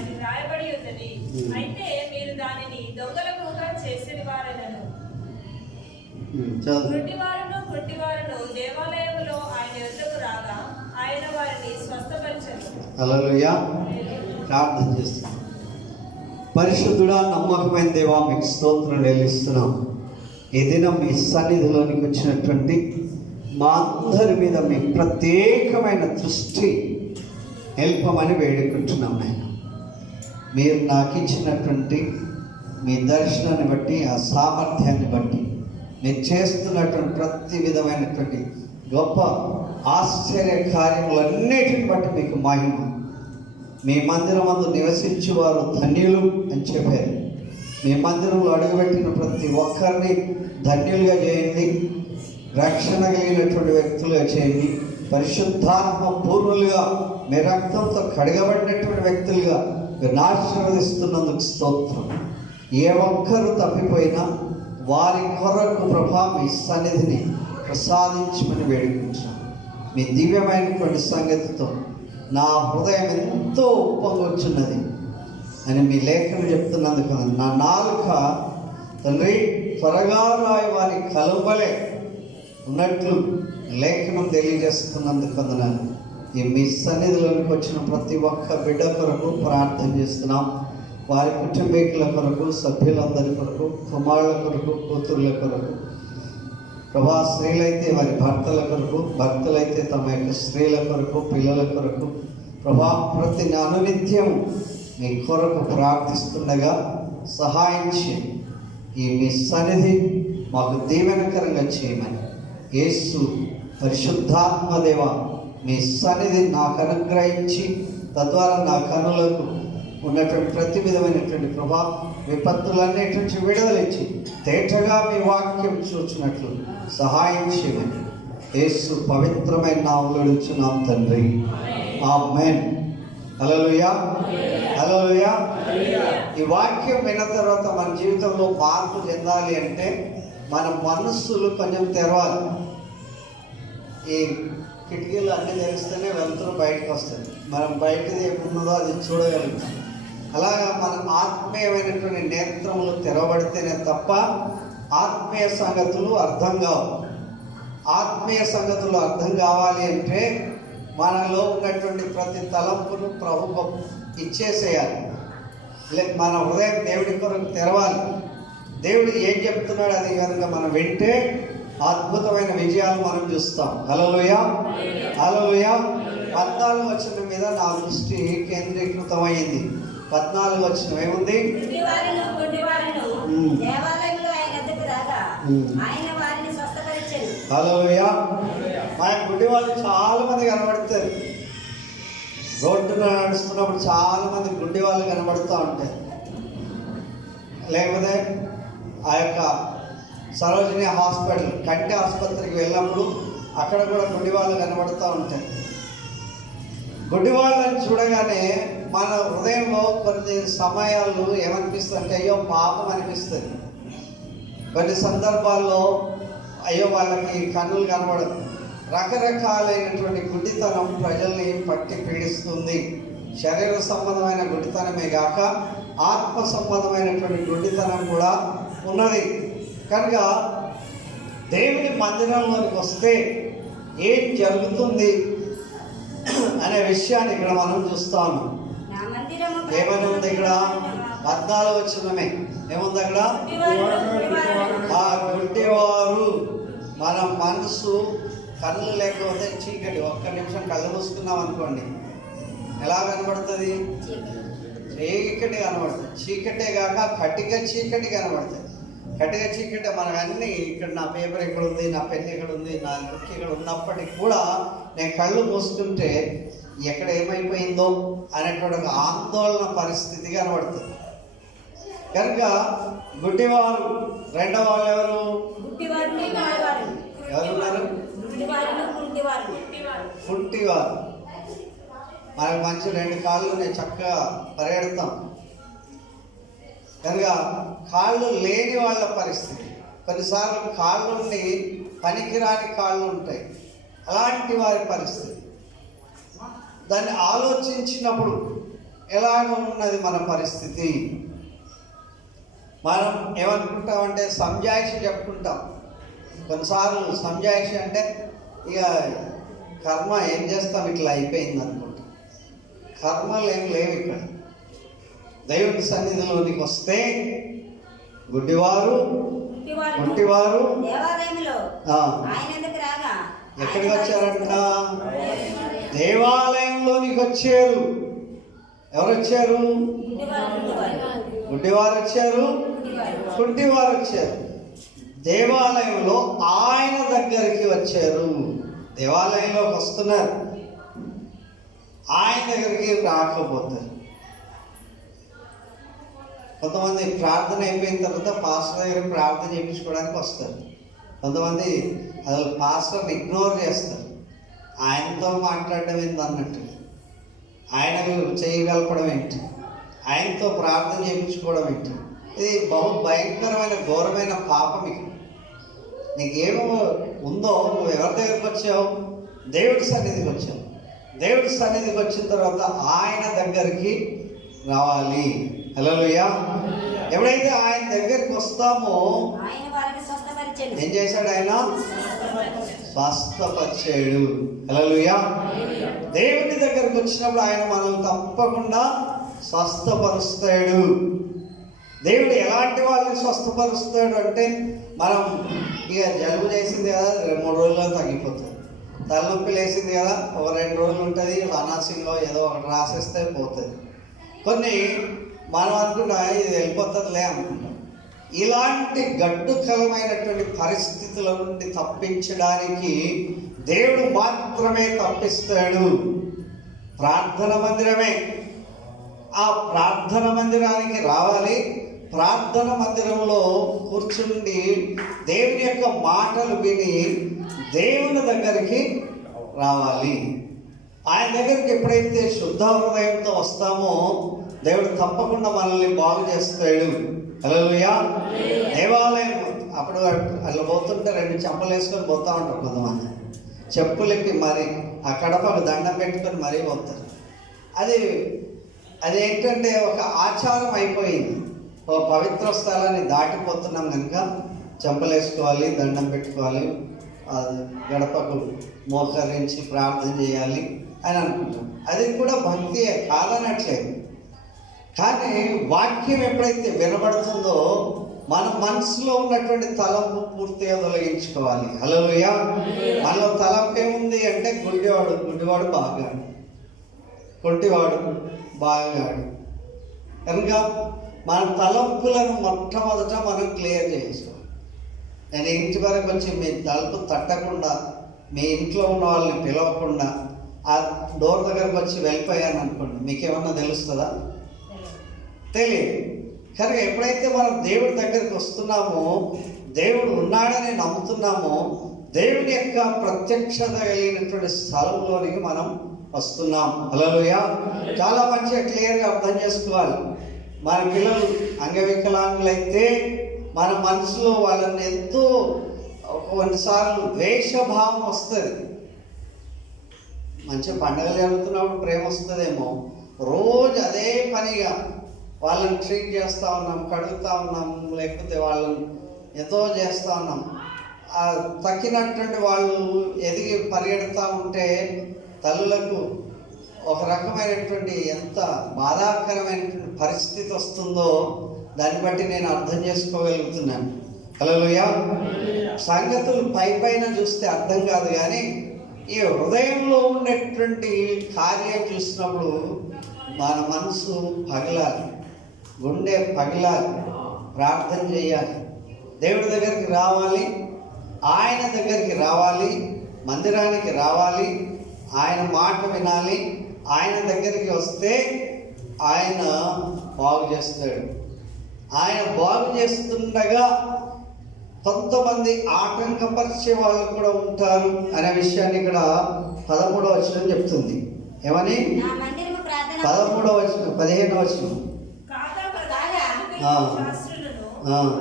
అని రాయబడి ఉన్నది. అయితే మీరు దానిని దొంగలకుగా చేసిన వారనను. గుడ్డివారును దేవాలయములో ఆయన యొద్దకు రాగా ఆయన వారిని స్వస్థపరిచెను. హల్లెలూయా. ప్రార్థన చేస్తున్నాం. పరిశుద్ధుడా, నమ్మకమైన దేవా, మీకు స్తోత్రం చెల్లిస్తున్నాం. ఈ దినం మీ సన్నిధిలోనికి వచ్చినటువంటి మా అందరి మీద మీ ప్రత్యేకమైన దృష్టి నిల్పమని వేడుకుంటున్నాం. నాయన, మీరు నాకు ఇచ్చినటువంటి మీ దర్శనాన్ని బట్టి, ఆ సామర్థ్యాన్ని బట్టి, మీరు చేస్తున్నటువంటి ప్రతి విధమైనటువంటి గొప్ప ఆశ్చర్య కార్యములన్నిటిని బట్టి మీకు మహిమ. మీ మందిరమందు నివసించేవారు ధన్యులు అని చెప్పారు. మీ మందిరంలో అడుగుపెట్టిన ప్రతి ఒక్కరిని ధన్యులుగా చేయండి, రక్షణ కలిగినటువంటి వ్యక్తులుగా చేయండి, పరిశుద్ధాత్మ పూర్వులుగా మీ రక్తంతో కడగబడినటువంటి వ్యక్తులుగా మీరు ఆశీర్వదిస్తున్నందుకు స్తోత్రం. ఏ ఒక్కరు తప్పిపోయినా వారి కొరకు ప్రభా మీ సన్నిధిని ప్రసాదించమని వేడుకుంటున్నాను. మీ దివ్యమైనటువంటి సంగతితో నా హృదయం ఎంతో ఉప్పొంగొచ్చున్నది అని మీ లేఖను చెప్తున్నందుకు నా నాలుక తండ్రి త్వరగా రాయి వారి కలువలే ఉన్నట్లు లేఖనం తెలియజేస్తున్నందుకు వందనాలు. ఈ మీ సన్నిధిలోనికి వచ్చిన ప్రతి ఒక్క బిడ్డ కొరకు ప్రార్థన చేస్తున్నాం. వారి కుటుంబీకుల కొరకు, సభ్యులందరి కొరకు, కుమారుల కొరకు, కూతుర్ల కొరకు, ప్రభా స్త్రీలైతే వారి భర్తల కొరకు, భర్తలైతే తమ యొక్క స్త్రీల కొరకు, పిల్లల కొరకు, ప్రభా ప్రతి అనునిత్యం మీ కొరకు ప్రార్థిస్తుండగా సహాయం చేయండి. ఈ మీ సన్నిధి మాకు దీవెనకరంగా చేయమని యేసు పరిశుద్ధాత్మ దేవ మీ సన్నిధి నాకు అనుగ్రహించి తద్వారా నా కనులకు ఉన్నటువంటి ప్రతి విధమైనటువంటి ప్రభా విపత్తులన్నిటి విడుదలిచ్చి తేటగా మీ వాక్యం చూచినట్లు సహాయం చేయమని యేసు పవిత్రమైన నామములో అడుగుచున్నాం తండ్రి, ఆమేన్. హల్లెలూయా, హల్లెలూయా. ఈ వాక్యం విన్న తర్వాత మన జీవితంలో మార్పు చెందాలి అంటే మన మనస్సులు కొంచెం తెరవాలి. ఈ కిటికీలు అన్నీ తెరిస్తేనే వెలుతురు బయటకు వస్తుంది. మనం బయటది ఎప్పుడున్నదో అది చూడగలుగుతాం. అలాగా మన ఆత్మీయమైనటువంటి నేత్రములు తెరవబడితేనే తప్ప ఆత్మీయ సంగతులు అర్థం కావు. ఆత్మీయ సంగతులు అర్థం కావాలి అంటే మనలో ఉన్నటువంటి ప్రతి తలంపును ప్రభువు ఇచ్చేసేయాలి. మన హృదయం దేవుడి కొరకు తెరవాలి. దేవుడు ఏం చెప్తున్నాడు అది కనుక మనం వింటే అద్భుతమైన విజయాలు మనం చూస్తాం. హల్లెలూయా, హల్లెలూయా. 14వ వచనం మీద నా దృష్టి కేంద్రీకృతమైంది. 14వ వచనం ఏముంది? హల్లెలూయా. మన గుడ్డి వాళ్ళు చాలా మంది కనబడతారు. రోడ్డున నడుస్తున్నప్పుడు చాలా మంది గుడ్డి వాళ్ళు కనబడుతూ ఉంటారు. లేకపోతే ఆ యొక్క సరోజిని హాస్పిటల్, కంటి ఆసుపత్రికి వెళ్ళినప్పుడు అక్కడ కూడా గుడ్డి వాళ్ళు కనబడుతూ ఉంటారు. గుడ్డి వాళ్ళని చూడగానే మన హృదయంలో కొన్ని సమయాలు ఏమనిపిస్తుంది అంటే అయ్యో పాపం అనిపిస్తుంది. కొన్ని సందర్భాల్లో అయ్యో వాళ్ళకి కన్నులు కనబడదు. రకరకాలైనటువంటి గుడ్డితనం ప్రజల్ని పట్టి పీడిస్తుంది. శరీర సంబంధమైన గుడ్డితనమే కాక ఆత్మ సంబంధమైనటువంటి గుడ్డితనం కూడా ఉన్నది. కనుక దేవుని మందిరంలోకి వస్తే ఏం జరుగుతుంది అనే విషయాన్ని ఇక్కడ మనం చూస్తాము. ఏమని ఉంది ఇక్కడ? 14వ వచనమే ఏముంది అక్కడ? ఆ గుడ్డివారు, మన మనసు కళ్ళు లేకపోతే చీకటి. ఒక్క నిమిషం కళ్ళు మూసుకున్నాం అనుకోండి, ఎలా కనబడుతుంది? చీకటి కనబడుతుంది. చీకటే కాక కటిక చీకటి కనబడుతుంది. కటిక చీకటి మనకన్నీ ఇక్కడ నా పేపర్ ఇక్కడ ఉంది, నా పెన్ ఇక్కడ ఉంది, నా బుక్ ఇక్కడ ఉన్నప్పటికీ కూడా నేను కళ్ళు మూసుకుంటే ఎక్కడ ఏమైపోయిందో అనేటువంటి ఒక ఆందోళన పరిస్థితి కనబడుతుంది. కనుక గుడ్డివారు, రెండవ వాళ్ళు ఎవరు? ఎవరున్నారు? కుంటివారు. మనకు మంచి 2 కాళ్ళు నేను చక్కగా పరిగెడతాం. కనుక కాళ్ళు లేని వాళ్ళ పరిస్థితి, కొన్నిసార్లు కాళ్ళుండి పనికిరాని కాళ్ళు ఉంటాయి. అలాంటి వారి పరిస్థితి దాన్ని ఆలోచించినప్పుడు ఎలాగ ఉన్నది మన పరిస్థితి? మనం ఏమనుకుంటామంటే సంజాయిషి చెప్పుకుంటాం. కొన్నిసార్లు సంజాయిషి అంటే ఇక కర్మ ఏం చేస్తాం, ఇట్లా అయిపోయింది అనుకుంటాం. కర్మలు ఏం లేవు ఇక్కడ. దేవుని సన్నిధిలోనికి వస్తే గుడ్డివారు ఎక్కడికి వచ్చారంట? దేవాలయంలోనికి వచ్చారు. ఎవరు వచ్చారు? గుడ్డివారు వచ్చారు, కుంటివారు వచ్చారు. దేవాలయంలో ఆయన దగ్గరికి వచ్చారు. దేవాలయంలోకి వస్తున్నారు, ఆయన దగ్గరికి రాకపోతారు. కొంతమంది ప్రార్థన అయిపోయిన తర్వాత పాస్టర్ దగ్గర ప్రార్థన చేయించుకోవడానికి వస్తారు. కొంతమంది అసలు పాస్టర్ని ఇగ్నోర్ చేస్తారు. ఆయనతో మాట్లాడడం ఏంటి అన్నట్టు, ఆయన చేయగలపడం ఏంటి, ఆయనతో ప్రార్థన చేయించుకోవడం ఏంటి? ఇది బహు భయంకరమైన ఘోరమైన పాపం. నీకేమో ఉందో, నువ్వు ఎవరి దగ్గరికి వచ్చావు? దేవుడి సన్నిధికి వచ్చావు. దేవుడి సన్నిధికి వచ్చిన తర్వాత ఆయన దగ్గరికి రావాలి. హల్లెలూయా. ఎప్పుడైతే ఆయన దగ్గరికి వస్తామో ఏం చేశాడు? ఆయన స్వస్థపరిచాడు. హల్లెలూయా. దేవుని దగ్గరికి వచ్చినప్పుడు ఆయన మనం తప్పకుండా స్వస్థపరుస్తాడు. దేవుడు ఎలాంటి వాళ్ళని స్వస్థపరుస్తాడు అంటే, మనం ఇక జలుబు చేసింది కదా, 2-3 రోజుల్లో తగ్గిపోతుంది. తలనొప్పి లేసింది కదా, ఒక 2 రోజులు ఉంటుంది, అనాసింలో ఏదో ఒకటి రాసేస్తే పోతుంది. కొన్ని మనం అనుకుంటా ఇది వెళ్ళిపోతుందిలే అనుకుంటాం. ఇలాంటి గడ్డుకలమైనటువంటి పరిస్థితుల నుండి తప్పించడానికి దేవుడు మాత్రమే తప్పిస్తాడు. ప్రార్థన మందిరమే. ఆ ప్రార్థన మందిరానికి రావాలి. ప్రార్థన మందిరంలో కూర్చుండి దేవుని యొక్క మాటలు విని దేవుని దగ్గరికి రావాలి. ఆయన దగ్గరికి ఎప్పుడైతే శుద్ధ హృదయంతో వస్తామో దేవుడు తప్పకుండా మనల్ని బాగు చేస్తాడు. హల్లెలూయా. దేవాలయం అప్పుడు అట్లా పోతుంటే 2 చెంపలు వేసుకొని పోతూ ఉంటారు కొంతమంది. చెప్పులకి మరి ఆ కడపకు దండం పెట్టుకొని మరీ పోతారు. అదేంటంటే ఒక ఆచారం అయిపోయింది. ఒక పవిత్ర స్థలాన్ని దాటిపోతున్నాం కనుక చెంపలు వేసుకోవాలి, దండం పెట్టుకోవాలి, గడపకు మోకరించి ప్రార్థన చేయాలి అని అనుకుంటాం. అది కూడా భక్తియే, కాదనట్లేదు. కానీ వాక్యం ఎప్పుడైతే వినబడుతుందో మన మనసులో ఉన్నటువంటి తలంపు పూర్తిగా తొలగించుకోవాలి. హల్లెలూయా. మనలో తలంపు ఏముంది అంటే గుడ్డివాడు బాగాడు, కుంటివాడు బాగాడు. కనుక మన తలంపులను మొట్టమొదట మనం క్లియర్ చేసుకోవాలి. నేను ఇంటి వరకు వచ్చి మీ తలుపు తట్టకుండా, మీ ఇంట్లో ఉన్న వాళ్ళని పిలవకుండా ఆ డోర్ దగ్గరకు వచ్చి వెళ్ళిపోయాను అనుకోండి, మీకేమన్నా తెలుస్తుందా? తెలియదు. కనుక ఎప్పుడైతే మనం దేవుడి దగ్గరికి వస్తున్నామో, దేవుడు ఉన్నాడని నమ్ముతున్నామో, దేవుని యొక్క ప్రత్యక్షత కలిగినటువంటి స్థలంలోనికి మనం వస్తున్నాం. హల్లెలూయా. చాలా మంచిగా క్లియర్గా అర్థం చేసుకోవాలి. మన పిల్లలు అంగవికలాంగులైతే మన మనసులో వాళ్ళని ఎంతో కొన్నిసార్లు ద్వేషభావం వస్తుంది. మంచి పండుగలు జరుగుతున్నప్పుడు ప్రేమ వస్తుందేమో, రోజు అదే పనిగా వాళ్ళని ట్రీట్ చేస్తూ ఉన్నాం, కడుగుతూ ఉన్నాం, లేకపోతే వాళ్ళని ఎంతో చేస్తూ ఉన్నాం. తక్కినటువంటి వాళ్ళు ఎదిగి పరిగెడుతూ ఉంటే తల్లులకు ఒక రకమైనటువంటి ఎంత బాధాకరమైనటువంటి పరిస్థితి వస్తుందో దాన్ని బట్టి నేను అర్థం చేసుకోగలుగుతున్నాను. హల్లెలూయా. సంగతులు పైన చూస్తే అర్థం కాదు, కానీ ఈ హృదయంలో ఉండేటువంటి కార్యం చూసినప్పుడు మన మనసు పగిలాలి, గుండె పగిలాలి, ప్రార్థన చేయాలి, దేవుడి దగ్గరికి రావాలి, ఆయన దగ్గరికి రావాలి, మందిరానికి రావాలి, ఆయన మాట వినాలి. ఆయన దగ్గరికి వస్తే ఆయన బాగు చేస్తాడు. ఆయన బాగు చేస్తుండగా కొంతమంది ఆటంకపరిచే వాళ్ళు కూడా ఉంటారు అనే విషయాన్ని ఇక్కడ 13వ వచనం చెప్తుంది. ఏమని? 13వ వచనం, 15వ వచనం.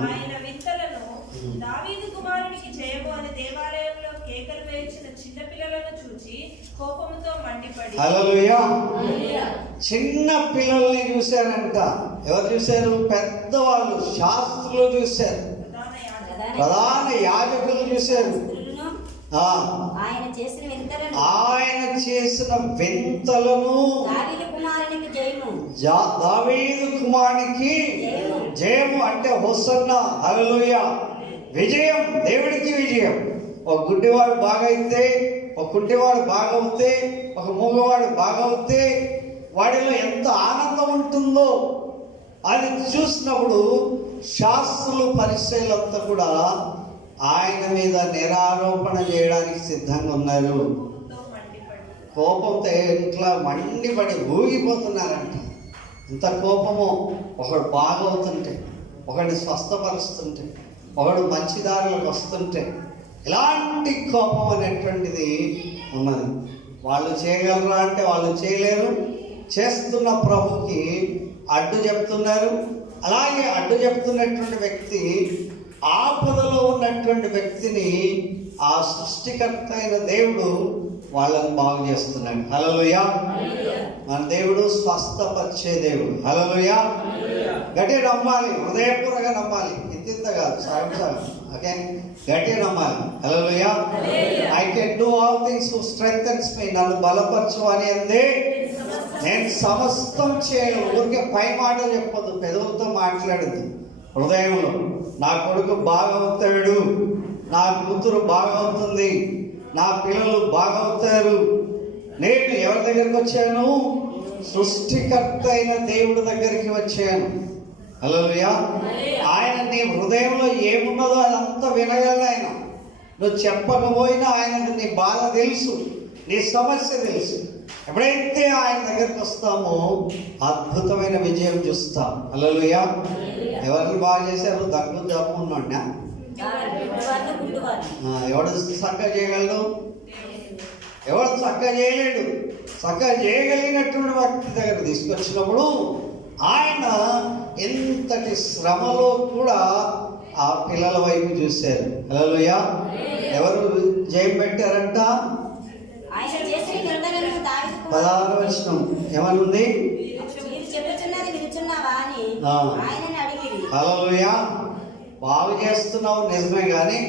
ఆయన వింతలను దావీదు కుమారునికి చేయము అని దేవాలయంలో కేకలు వేయించిన చిన్నపిల్లలను చూచి కోపంతో మండిపడి హల్లెలూయా. చిన్న పిల్లల్ని చూశారంట. ఎవరు చూశారు? పెద్దవాళ్ళు, శాస్త్రులు చూశారు, ప్రధాన యాజకులు చూశారు. ఆయన చేసిన వింతలను దావీదు కుమారునికి జయము అంటే హోసన్నా. హల్లెలూయా. విజయం, దేవుడికి విజయం. ఒక గుడ్డివాడు బాగైతే, ఒక కుంటివాడు బాగవుతే, ఒక మూగవాడు బాగవుతే వాడిలో ఎంత ఆనందం ఉంటుందో అది చూసినప్పుడు శాస్త్రులు, పరిచయులంతా కూడా ఆయన మీద నిరారోపణ చేయడానికి సిద్ధంగా ఉన్నారు. కోపంతో ఇంట్లో మండిపడి ఊగిపోతున్నారంట. ఇంత కోపము. ఒకడు బాగవుతుంటే, ఒకడిని స్వస్థపరుస్తుంటే, ఒకడు మంచి దారులకు వస్తుంటే, ఇలాంటి కోపం అనేటువంటిది ఉన్నది. వాళ్ళు చేయగలరా అంటే వాళ్ళు చేయలేరు. చేస్తున్న ప్రభుకి అడ్డు చెప్తున్నారు. అలాగే అడ్డు చెప్తున్నటువంటి వ్యక్తి, ఆపదలో ఉన్నటువంటి వ్యక్తిని ఆ సృష్టికర్త అయిన దేవుడు వాళ్ళని బాగు చేస్తున్నాడు. హల్లెలూయా. మన దేవుడు స్వస్థపరిచే దేవుడు. హల్లెలూయా. గట్టిగా నమ్మాలి, హృదయపూర్వకంగా నమ్మాలి, ఇంత కాదు, సగం సగం. ఓకే, గట్టిగా నమ్మాలి. Hallelujah. I can do all things who strengthens me. నన్ను బలపరచు అని అందే నేను సమస్తం చేయను. ఊరికే పై మాటలు చెప్పదు, పెదవులతో మాట్లాడదు. హృదయంలో నా కొడుకు బాగవుతాడు, నా కూతురు బాగవుతుంది, నా పిల్లలు బాగవుతారు. నేను ఎవరి దగ్గరికి వచ్చాను? సృష్టికర్త అయిన దేవుడి దగ్గరికి వచ్చాను. హల్లెలూయా. ఆయన నీ హృదయంలో ఏమున్నదో అదంతా వినగలడు ఆయన. నువ్వు చెప్పకపోయినా ఆయనకు నీ బాధ తెలుసు, నీ సమస్య తెలుసు. ఎప్పుడైతే ఆయన దగ్గరికి వస్తామో అద్భుతమైన విజయం చూస్తాం. హల్లెలూయా. ఎవరిని బాగా చేశారు? దగ్గు జబ్బు ఉన్నాడా? ఎవడు చక్కగా చేయగలడు? ఎవడు చక్కగా చేయలేడు. చక్కగా చేయగలిగినటువంటి వ్యక్తి దగ్గర తీసుకొచ్చినప్పుడు ఆయన ఎంతటి శ్రమలో కూడా ఆ పిల్లల వైపు చూశారు. హల్లెలూయా. ఎవరు జయం పెట్టారంట? 16వ వచనం ఏమనుంది? హల్లెలూయా. బాగు చేస్తున్నావు నిజమే, కానీ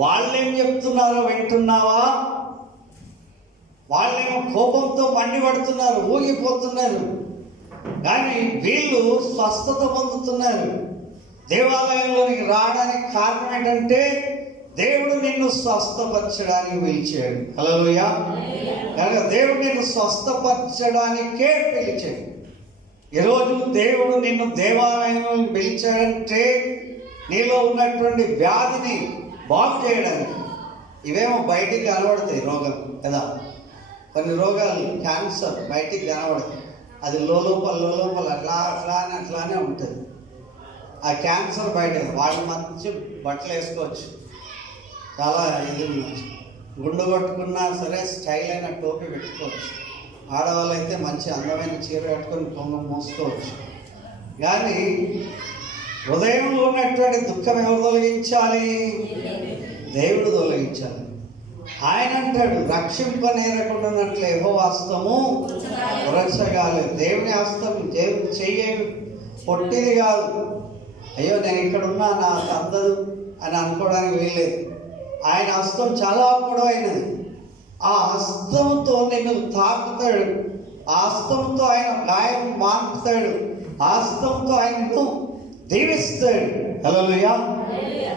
వాళ్ళేం చెప్తున్నారో వింటున్నావా? వాళ్ళేమో కోపంతో మండిపడుతున్నారు, ఊగిపోతున్నారు, కానీ వీళ్ళు స్వస్థత పొందుతున్నారు. దేవాలయంలోనికి రావడానికి కారణం ఏంటంటే దేవుడు నిన్ను స్వస్థపరచడానికి పిలిచాడు. హల్లెలూయా. కనుక దేవుడు నిన్ను స్వస్థపరచడానికే పిలిచాడు. ఈరోజు దేవుడు నిన్ను దేవాలయంలో పిలిచాడంటే నీలో ఉన్నటువంటి వ్యాధిని బాగు చేయడానికి. ఇవేమో బయటికి కనబడతాయి రోగం కదా. కొన్ని రోగాలు, క్యాన్సర్ బయటికి కనబడతాయి, అది లోపల అట్లానే ఉంటుంది. ఆ క్యాన్సర్ బయట వాళ్ళు మంచి బట్టలు వేసుకోవచ్చు, చాలా ఇది గుండు కొట్టుకున్నా సరే స్టైల్ అయిన టోపీ పెట్టుకోవచ్చు. ఆడవాళ్ళు అయితే మంచి అందమైన చీర కట్టుకొని కొంగ మోసుకోవచ్చు. కానీ హృదయంలో ఉన్నటువంటి దుఃఖం ఎవరు తొలగించాలి? దేవుడు తొలగించాలి. ఆయన అంటాడు, రక్షింపనేరకుండానట్లు యెహోవా హస్తము ఉరచగాలి. దేవుని హస్తం, దేవుని చెయ్యేమి పొట్టిది కాదు. అయ్యో నేను ఇక్కడున్నా నాకు అందదు అని అనుకోవడానికి వీల్లేదు. ఆయన హస్తం చాలా పొడవైనది. ఆ హస్తంతో నిన్ను తాకుతాడు, ఆ హస్తంతో ఆయన గాయం మాన్పుతాడు, ఆ హస్తంతో ఆయనను దీవిస్తాడు. హల్లెలూయా.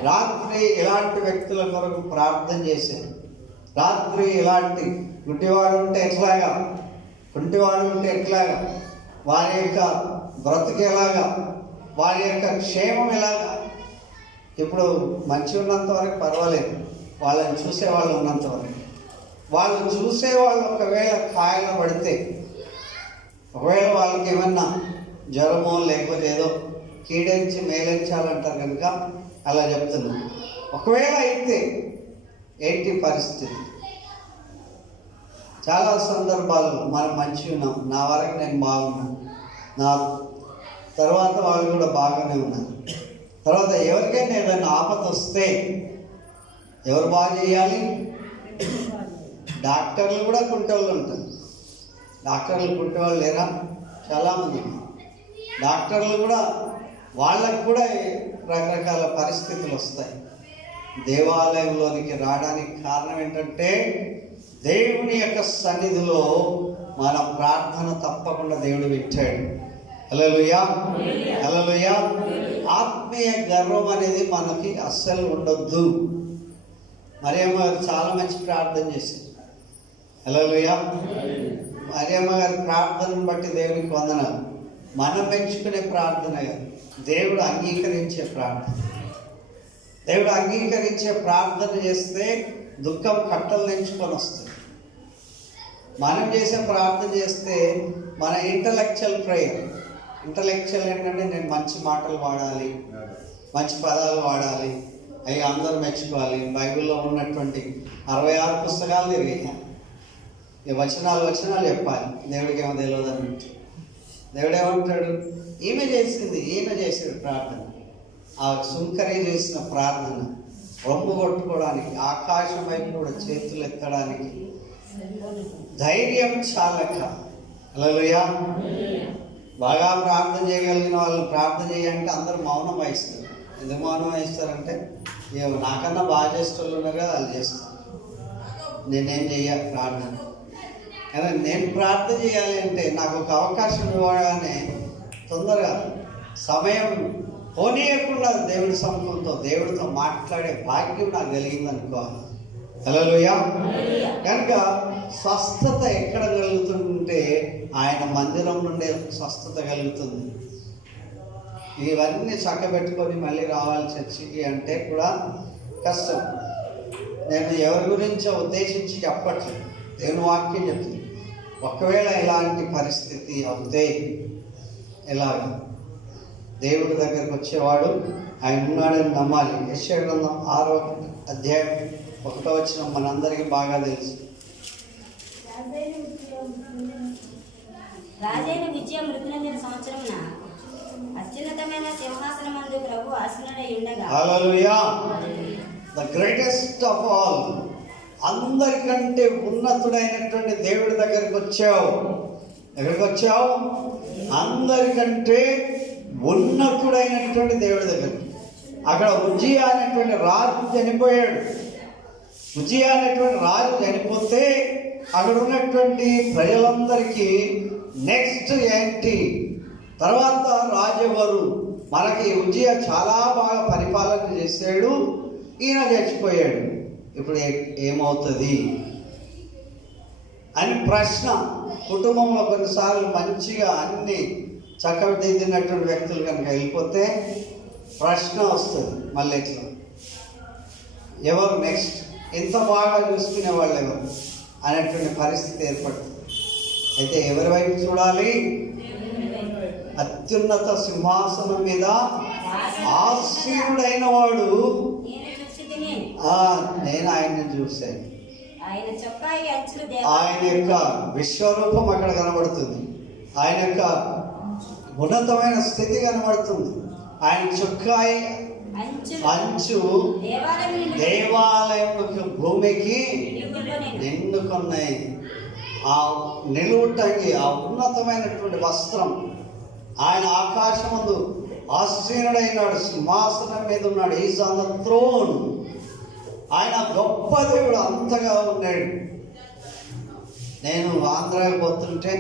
రాత్రి ఇలాంటి వ్యక్తుల కొరకు ప్రార్థన చేశాను. రాత్రి ఇలాంటి గుడ్డివాడు ఉంటే ఎట్లాగా, కుంటివాడు ఉంటే ఎట్లాగా, వారి యొక్క బ్రతుకు ఎలాగా, వారి యొక్క క్షేమం ఎలాగా. ఇప్పుడు మంచి ఉన్నంత వరకు పర్వాలేదు, వాళ్ళని చూసేవాళ్ళు ఉన్నంత వరకు. వాళ్ళు చూసేవాళ్ళు ఒకవేళ కాయలు పడితే, ఒకవేళ వాళ్ళకి ఏమన్నా జ్వరమో లేకపోతే ఏదో కీడించి మేలించాలంటారు కనుక అలా చెప్తున్నాను. ఒకవేళ అయితే ఏంటి పరిస్థితి? చాలా సందర్భాల్లో మనం మంచిగా ఉన్నాం, నా వరకు నేను బాగున్నాను, నా తర్వాత వాళ్ళు కూడా బాగానే ఉన్నారు. తర్వాత ఎవరికైనా ఏదైనా ఆపద వస్తే ఎవరు బాగా చేయాలి? డాక్టర్లు కూడా కుంటోళ్ళు ఉంటారు. డాక్టర్లు కుట్టేవాళ్ళు లేరా? చాలామంది డాక్టర్లు కూడా, వాళ్ళకు కూడా రకరకాల పరిస్థితులు వస్తాయి. దేవాలయంలోనికి రావడానికి కారణం ఏంటంటే దేవుని యొక్క సన్నిధిలో మన ప్రార్థన తప్పకుండా దేవుడు వింటాడు. హల్లెలూయా, హల్లెలూయా. ఆత్మీయ గర్వం అనేది మనకి అస్సలు ఉండొద్దు. మరియమ్మ గారు చాలా మంచి ప్రార్థన చేశారు. హల్లెలూయా. మరియమ్మ గారి ప్రార్థనను బట్టి దేవునికి వందనాలు. మనం మెచ్చుకునే ప్రార్థన కాదు, దేవుడు అంగీకరించే ప్రార్థన. దేవుడు అంగీకరించే ప్రార్థన చేస్తే దుఃఖం కట్టలు నెంచుకొని వస్తుంది. మనం చేసే ప్రార్థన చేస్తే మన ఇంటలెక్చువల్ ప్రేయర్, ఇంటలెక్చువల్ ఏంటంటే నేను మంచి మాటలు వాడాలి, మంచి పదాలు వాడాలి, అవి అందరూ మెచ్చుకోవాలి. బైబిల్లో ఉన్నటువంటి 66 పుస్తకాలు తిరిగాయి. ఈ వచనాలు చెప్పాలి. దేవుడికి ఏమో తెలియదు అన్నట్టు. దేవుడు ఏమంటాడు? ఈమె చేసింది, ఈమె చేసాడు ప్రార్థన. ఆ సుంకరి చేసిన ప్రార్థన రొమ్ము కొట్టుకోవడానికి, ఆకాశం వైపు కూడా చేతులు ఎత్తడానికి ధైర్యం చాలక. హల్లెలూయా. బాగా ప్రార్థన చేయగలిగిన వాళ్ళు ప్రార్థన చేయాలంటే అందరూ మౌనం వహిస్తారు. ఎందుకు మౌనం వహిస్తారంటే నాకన్నా బాగా చేసేవాళ్ళు ఉన్నారు కదా, వాళ్ళు చేస్తారు, నేనేం చెయ్యాలి ప్రార్థన. కానీ నేను ప్రార్థన చేయాలి అంటే నాకు ఒక అవకాశం ఇవ్వగానే తొందరగా సమయం పోనీయకుండా దేవుడి సముఖంతో, దేవుడితో మాట్లాడే భాగ్యం నాకు కలిగిందనుకోవాలి. హల్లెలూయా. కనుక స్వస్థత ఎక్కడ కలుగుతుంటే ఆయన మందిరం నుండే స్వస్థత కలుగుతుంది. ఇవన్నీ చక్కబెట్టుకొని మళ్ళీ రావాలి చర్చికి అంటే కూడా కష్టం. నేను ఎవరి గురించో ఉద్దేశించి చెప్పట్లేదు, దేవుని వాక్యం చెప్తుంది. ఒకవేళ ఇలాంటి పరిస్థితి అవుతే ఎలాగ? దేవుడి దగ్గరకు వచ్చేవాడు ఆయన ఉన్నాడని నమ్మాలి. యెషయా గ్రంథం 6వ అధ్యాయం 1వ వచనం మనందరికీ బాగా తెలుసు. రాజైన విజయ మృతులందిన సంవత్సరమున అత్యున్నతమైన సింహాసనమందు ప్రభు ఆసీనుడై ఉండగా. హల్లెలూయా. ద గ్రేటెస్ట్ ఆఫ్ ఆల్, అందరికంటే ఉన్నతుడైనటువంటి దేవుడి దగ్గరికి వచ్చావు. ఎక్కడికి వచ్చావు? అందరికంటే ఉన్నతుడైనటువంటి దేవుడి దగ్గరికి. అక్కడ ఉజ్జియా అనేటువంటి రాజు చనిపోయాడు. ఉజ్జియా అనేటువంటి రాజు చనిపోతే అక్కడ ఉన్నటువంటి ప్రజలందరికీ నెక్స్ట్ ఏంటి, తర్వాత రాజు ఎవరు? మనకి ఉజ్జియా చాలా బాగా పరిపాలన చేశాడు, ఈయన చచ్చిపోయాడు, ఇప్పుడు ఏమవుతుంది అని ప్రశ్న. కుటుంబంలో కొన్నిసార్లు మంచిగా అన్ని చక్కదిద్దినటువంటి వ్యక్తులు కనుక వెళ్ళిపోతే ప్రశ్న వస్తుంది, మళ్ళీ ఎట్లా, ఎవరు నెక్స్ట్, ఎంత బాగా చూసుకునే వాళ్ళు ఎవరు అనేటువంటి పరిస్థితి ఏర్పడుతుంది. అయితే ఎవరి వైపు చూడాలి? అత్యున్నత సింహాసనం మీద ఆసీనుడైన వాడు. నేను ఆయన్ని చూశాను. ఆయన యొక్క విశ్వరూపం అక్కడ కనబడుతుంది, ఆయన యొక్క ఉన్నతమైన స్థితి కనబడుతుంది. ఆయన చొక్కాయి అంచు దేవాలయం భూమికి నిండుకున్నాయి. ఆ నిలువుటంగి, ఆ ఉన్నతమైనటువంటి వస్త్రం. ఆయన ఆకాశమందు ఆసీనుడైనాడు, సింహాసనం మీద ఉన్నాడు. Is on the throne. ఆయన గొప్ప దేవుడు, అంతగా ఉన్నాడు. నేను ఆంధ్రాకి పోతుంటే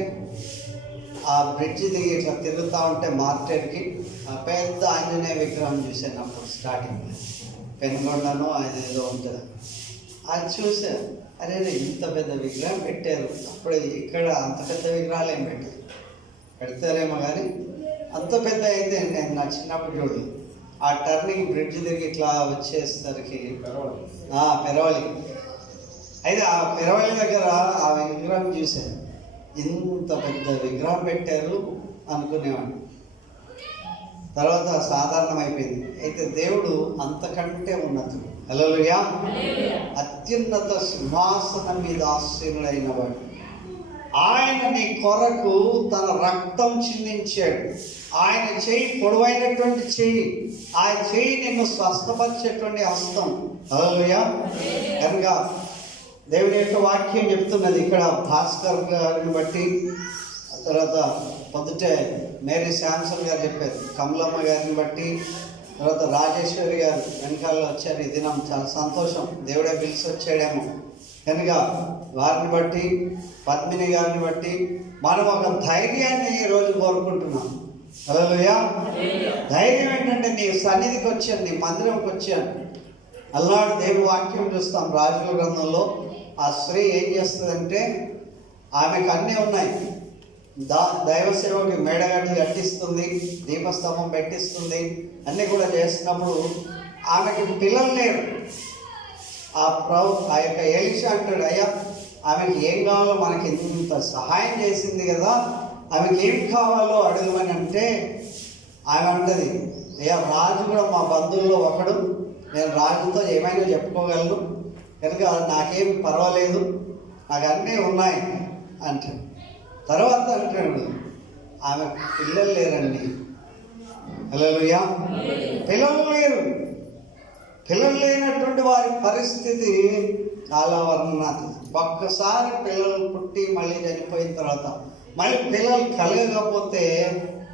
ఆ బ్రిడ్జ్ దిగి ఇట్లా తిరుగుతూ ఉంటే మార్కెట్కి ఆ పెద్ద ఆంజనేయ విగ్రహం చూశాను. అప్పుడు స్టార్టింగ్ పెనుగొండను అది ఏదో ఉంటుంది, అది చూశాను. అరే ఇంత పెద్ద విగ్రహం పెట్టారు. అప్పుడు ఇక్కడ అంత పెద్ద విగ్రహాలు ఏం పెడతారేమో కానీ అంత పెద్ద అయితే నేను నా చిన్నప్పుడు చూడు. ఆ టర్నింగ్ బ్రిడ్జ్ తిరిగి ఇట్లా వచ్చేసరికి పెరవలి, అయితే ఆ పెరవలి దగ్గర ఆ విగ్రహం చూశాను. ఇంత పెద్ద విగ్రహం పెట్టారు అనుకునేవాడు. తర్వాత సాధారణం అయిపోయింది. అయితే దేవుడు అంతకంటే ఉన్నతుడు. హల్లెలూయా. అత్యున్నత సింహాసనం మీద ఆసీనుడైన వాడు. ఆయన నీ కొరకు తన రక్తం చిందించాడు. ఆయన చెయ్యి పొడవైనటువంటి చెయ్యి, ఆయన చెయ్యి నిన్ను స్వస్థపరిచేటువంటి హస్తం. హల్లెలూయా. కనుక దేవుని యొక్క వాక్యం చెప్తున్నది ఇక్కడ భాస్కర్ గారిని బట్టి, తర్వాత పొద్దుటే మేరీ శాంసన్ గారు చెప్పారు, కమలమ్మ గారిని బట్టి, తర్వాత రాజేశ్వరి గారు వెనకాల వచ్చారు. ఈ దినం చాలా సంతోషం, దేవుడే పిలిచి వచ్చాడేమో కనుక వారిని బట్టి, పద్మిని గారిని బట్టి మనం ఒక ధైర్యాన్ని ఈరోజు కోరుకుంటున్నాం. హల్లెలూయా. ధైర్యం ఏంటంటే నీ సన్నిధికి వచ్చాను, నీ మందిరంకి వచ్చాను. అల్లాడు దేవుని వాక్యం చూస్తాం రాజుల గ్రంథంలో. ఆ స్త్రీ ఏం చేస్తుందంటే ఆమెకు అన్నీ ఉన్నాయి. దైవ సేవకి మేడగడ్డి కట్టిస్తుంది, దీపస్తంభం పెట్టిస్తుంది, అన్నీ కూడా చేస్తున్నప్పుడు ఆమెకి పిల్లలు లేరు. ఆ యొక్క ఎలీషా అంటాడు, అయ్యా ఆమెకి ఏం కావాలో మనకి ఇంత సహాయం చేసింది కదా, ఆమెకి ఏం కావాలో అడగమని అంటే ఆమె అంటది, అయ్యా రాజు కూడా మా బంధువుల్లో ఒకడు, నేను రాజుతో ఏమైనా చెప్పుకోగలను కనుక నాకేం పర్వాలేదు, నాకు అన్నీ ఉన్నాయి అంటే. తర్వాత అంటాడు ఆమె పిల్లలు లేరండి. హల్లెలూయా. పిల్లలు లేరు. పిల్లలు లేనటువంటి వారి పరిస్థితి చాలా వర్ణనాతీతం. ఒక్కసారి పిల్లలు పుట్టి మళ్ళీ చనిపోయిన తర్వాత మళ్ళీ పిల్లలు కలగకపోతే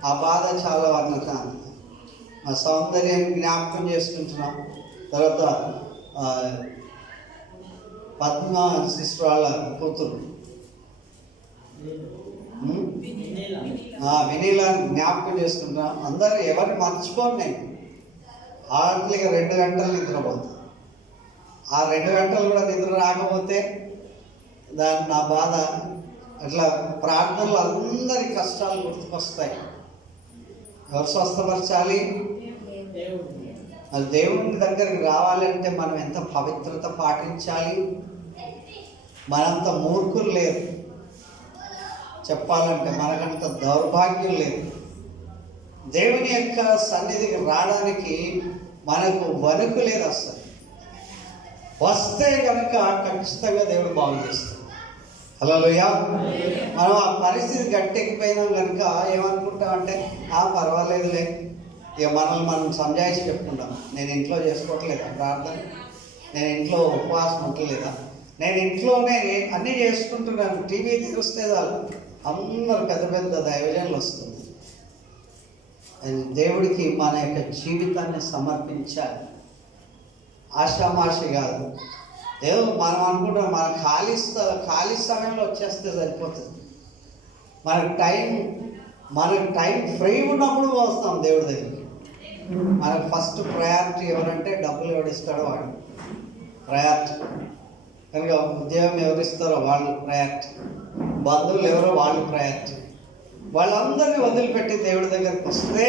ఆ బాధ చాలా వర్ణనాతీతం. ఆ సౌందర్యాన్ని జ్ఞాపకం చేసుకుంటున్నాం. తర్వాత పద్మ శిశురాళ్ళ కూతురు వినీలాన్ని జ్ఞాపకం చేసుకుంటున్నాం. అందరూ ఎవరిని మర్చిపోను నేను. హార్డ్లీగా 2 గంటలు నిద్రపోతాను. ఆ 2 గంటలు కూడా నిద్ర రాకపోతే దాని నా బాధ. అట్లా ప్రార్థనలు అందరి కష్టాలు గుర్తుకొస్తాయి. ఎవరు స్వస్థపరచాలి? అది దేవుని దగ్గరికి రావాలంటే మనం ఎంత పవిత్రత పాటించాలి. మనంత మూర్ఖులు లేదు, చెప్పాలంటే మనకంత దౌర్భాగ్యం లేదు. దేవుని యొక్క సన్నిధికి రావడానికి మనకు వణుకు లేదు అసలు. వస్తే కనుక ఖచ్చితంగా దేవుడు బాగు చేస్తాడు. హల్లెలూయా. మనం ఆ పరిస్థితి గట్టెక్కిపోయినాం కనుక ఏమనుకుంటామంటే పర్వాలేదులే, ఇక మనల్ని మనం సంజాయిషి చెప్పుకుంటాం. నేను ఇంట్లో చేసుకోవట్లేదా ప్రార్థన, నేను ఇంట్లో ఉపవాసం ఉండలేదా, నేను ఇంట్లోనే అన్నీ చేసుకుంటున్నాను, టీవీ చూస్తే చాలు అందరు పెద్ద పెద్ద దైవజనులు వస్తుంది. దేవుడికి మన యొక్క జీవితాన్ని సమర్పించాలి. ఆషామాషి కాదు. ఏదో మనం అనుకుంటాం మన ఖాళీ సమయంలో వచ్చేస్తే సరిపోతుంది. మనకు టైం ఫ్రీ ఉన్నప్పుడు వస్తాం దేవుడి దగ్గరికి. మనకు ఫస్ట్ ప్రయారిటీ ఎవరంటే డబ్బులు ఎవరిస్తాడో వాడు ప్రయారిటీ. కనుక ఉద్యోగం ఎవరిస్తారో వాళ్ళు ప్రయారిటీ, బంధువులు ఎవరో వాళ్ళు ప్రయారిటీ. వాళ్ళందరినీ వదిలిపెట్టి దేవుడి దగ్గరికి వస్తే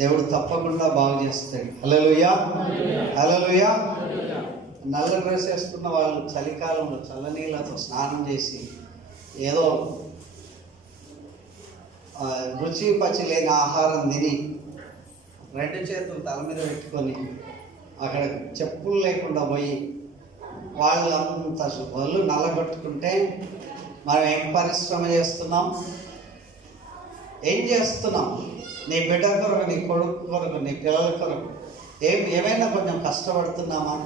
దేవుడు తప్పకుండా బాగు చేస్తాడు. హల్లెలూయా. హల్లెలూయా. నల్ల డ్రెస్ వేసుకున్న వాళ్ళు చలికాలంలో చల్లనీళ్ళతో స్నానం చేసి ఏదో రుచి పచ్చి లేని ఆహారం తిని 2 చేతులు తల మీద పెట్టుకొని అక్కడ చెప్పులు లేకుండా పోయి వాళ్ళు అంత వాళ్ళు నల్లగొట్టుకుంటే మనం ఏం పరిశ్రమ చేస్తున్నాం? ఏం చేస్తున్నాం? నీ బిడ్డ కొరకు, నీ కొడుకు కొరకు, నీ పిల్లల కొరకు ఏమైనా కొంచెం కష్టపడుతున్నామా?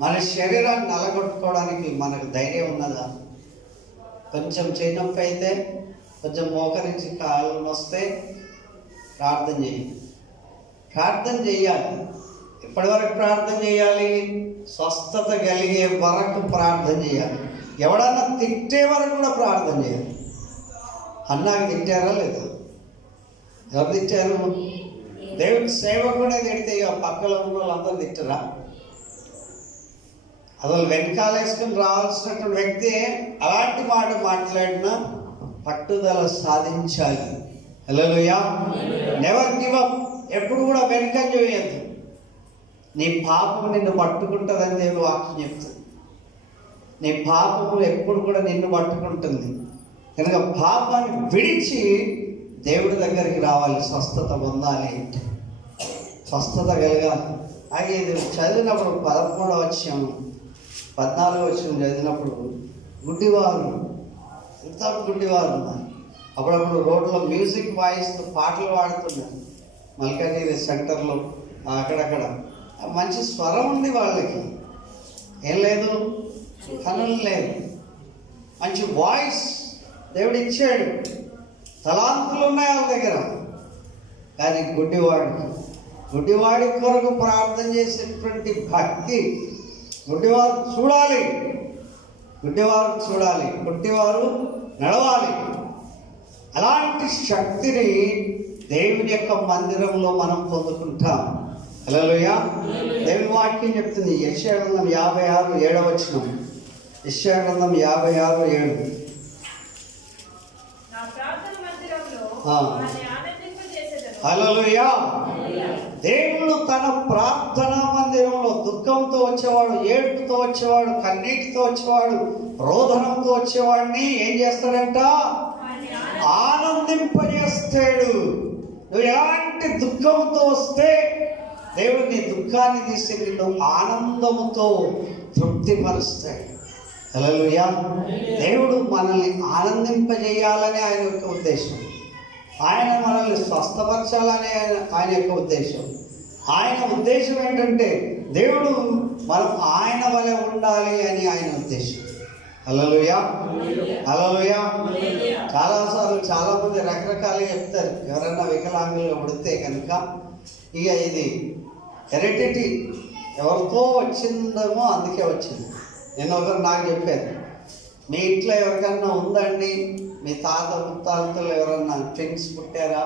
మన శరీరాన్ని నలగొట్టుకోవడానికి మనకు ధైర్యం ఉన్నదా? కొంచెం చేనొప్పి అయితే, కొంచెం మోకరించి కాళ్ళు వస్తే ప్రార్థన చేయాలి. ప్రార్థన చేయాలి. ఎప్పటి వరకు ప్రార్థన చేయాలి? స్వస్థత కలిగే వరకు ప్రార్థన చేయాలి. ఎవడన్నా తిట్టే వరకు కూడా ప్రార్థన చేయాలి. అన్నాకి తిట్టారా లేదా? ఎవరు తిట్టారు? దేవుడి సేవకుడే తిడితే పక్కలో ఉన్న వాళ్ళందరూ తిట్టరా? అసలు వెనకాలేసుకుని రావాల్సినటువంటి వ్యక్తి అలాంటి మాట మాట్లాడినా పట్టుదల సాధించాలి. హల్లెలూయా. Never give up. ఎప్పుడు కూడా వెనకంజ వేయద్దు. నీ పాపము నిన్ను పట్టుకుంటుందని దేవుడు వాక్యం చెప్తుంది. నీ పాపము ఎప్పుడు కూడా నిన్ను పట్టుకుంటుంది కనుక పాపాన్ని విడిచి దేవుడి దగ్గరికి రావాలి. స్వస్థత పొందాలి అంటే స్వస్థత కలగాలి. అలాగే ఇది చదివినప్పుడు 13వ అధ్యాయం 14వ వచనం చదివినప్పుడు గుడ్డివారు, ఎంత గుడ్డివారు ఉన్నారు. అప్పుడప్పుడు రోడ్లో మ్యూజిక్ వాయిస్తూ పాటలు పాడుతున్నారు. మల్కాజిగిరి సెంటర్లో అక్కడక్కడ మంచి స్వరం ఉంది వాళ్ళకి. ఏం లేదు, కనులు లేదు, మంచి వాయిస్ దేవుడు ఇచ్చాడు, తలాంతులు ఉన్నాయి వాళ్ళ దగ్గర. కానీ గుడ్డివాడి కొరకు ప్రార్థన చేసేటువంటి భక్తి గుడ్డివారు చూడాలి, గుడ్డివారు నడవాలి. అలాంటి శక్తిని దేవుని యొక్క మందిరంలో మనం పొందుకుంటాం. హల్లెలూయా. దేవుని వాక్యం చెప్తుంది, యెషయా గ్రంథం 56 7వ వచనం. యెషయా గ్రంథం 56 7. నా ప్రార్థన మందిరంలో ఆ. వారిని ఆనందింపజేసేదను. హల్లెలూయా. దేవుడు తన ప్రార్థనా మందిరంలో దుఃఖంతో వచ్చేవాడు, ఏడుపుతో వచ్చేవాడు, కన్నీటితో వచ్చేవాడు, రోదనంతో వచ్చేవాడిని ఏం చేస్తాడంట? వారిని ఆనందింపజేస్తాడు. నువ్వు ఎలాంటి దుఃఖంతో వస్తే దేవుడు నీ దుఃఖాన్ని తీసి నిన్ను ఆనందముతో తృప్తిపరుస్తాడు. హల్లెలూయా. దేవుడు మనల్ని ఆనందింపజేయాలని ఆయన యొక్క ఉద్దేశం. ఆయన మనల్ని స్వస్థపరచాలని ఆయన యొక్క ఉద్దేశం. ఆయన ఉద్దేశం ఏంటంటే దేవుడు మనం ఆయన వలె ఉండాలి అని ఆయన ఉద్దేశం. హల్లెలూయా. హల్లెలూయా. చాలాసార్లు చాలామంది రకరకాలుగా చెప్తారు. ఎవరైనా వికలాంగులుగా పుడితే కనుక ఇక ఇది హెరిడిటీ ఎవరితో వచ్చిందేమో అందుకే వచ్చింది. నేను ఒకరు నాకు చెప్పారు, మీ ఇంట్లో ఎవరికన్నా ఉందండి, మీ తాత ముత్తాలతో ఎవరన్నా ట్విన్స్ పుట్టారా,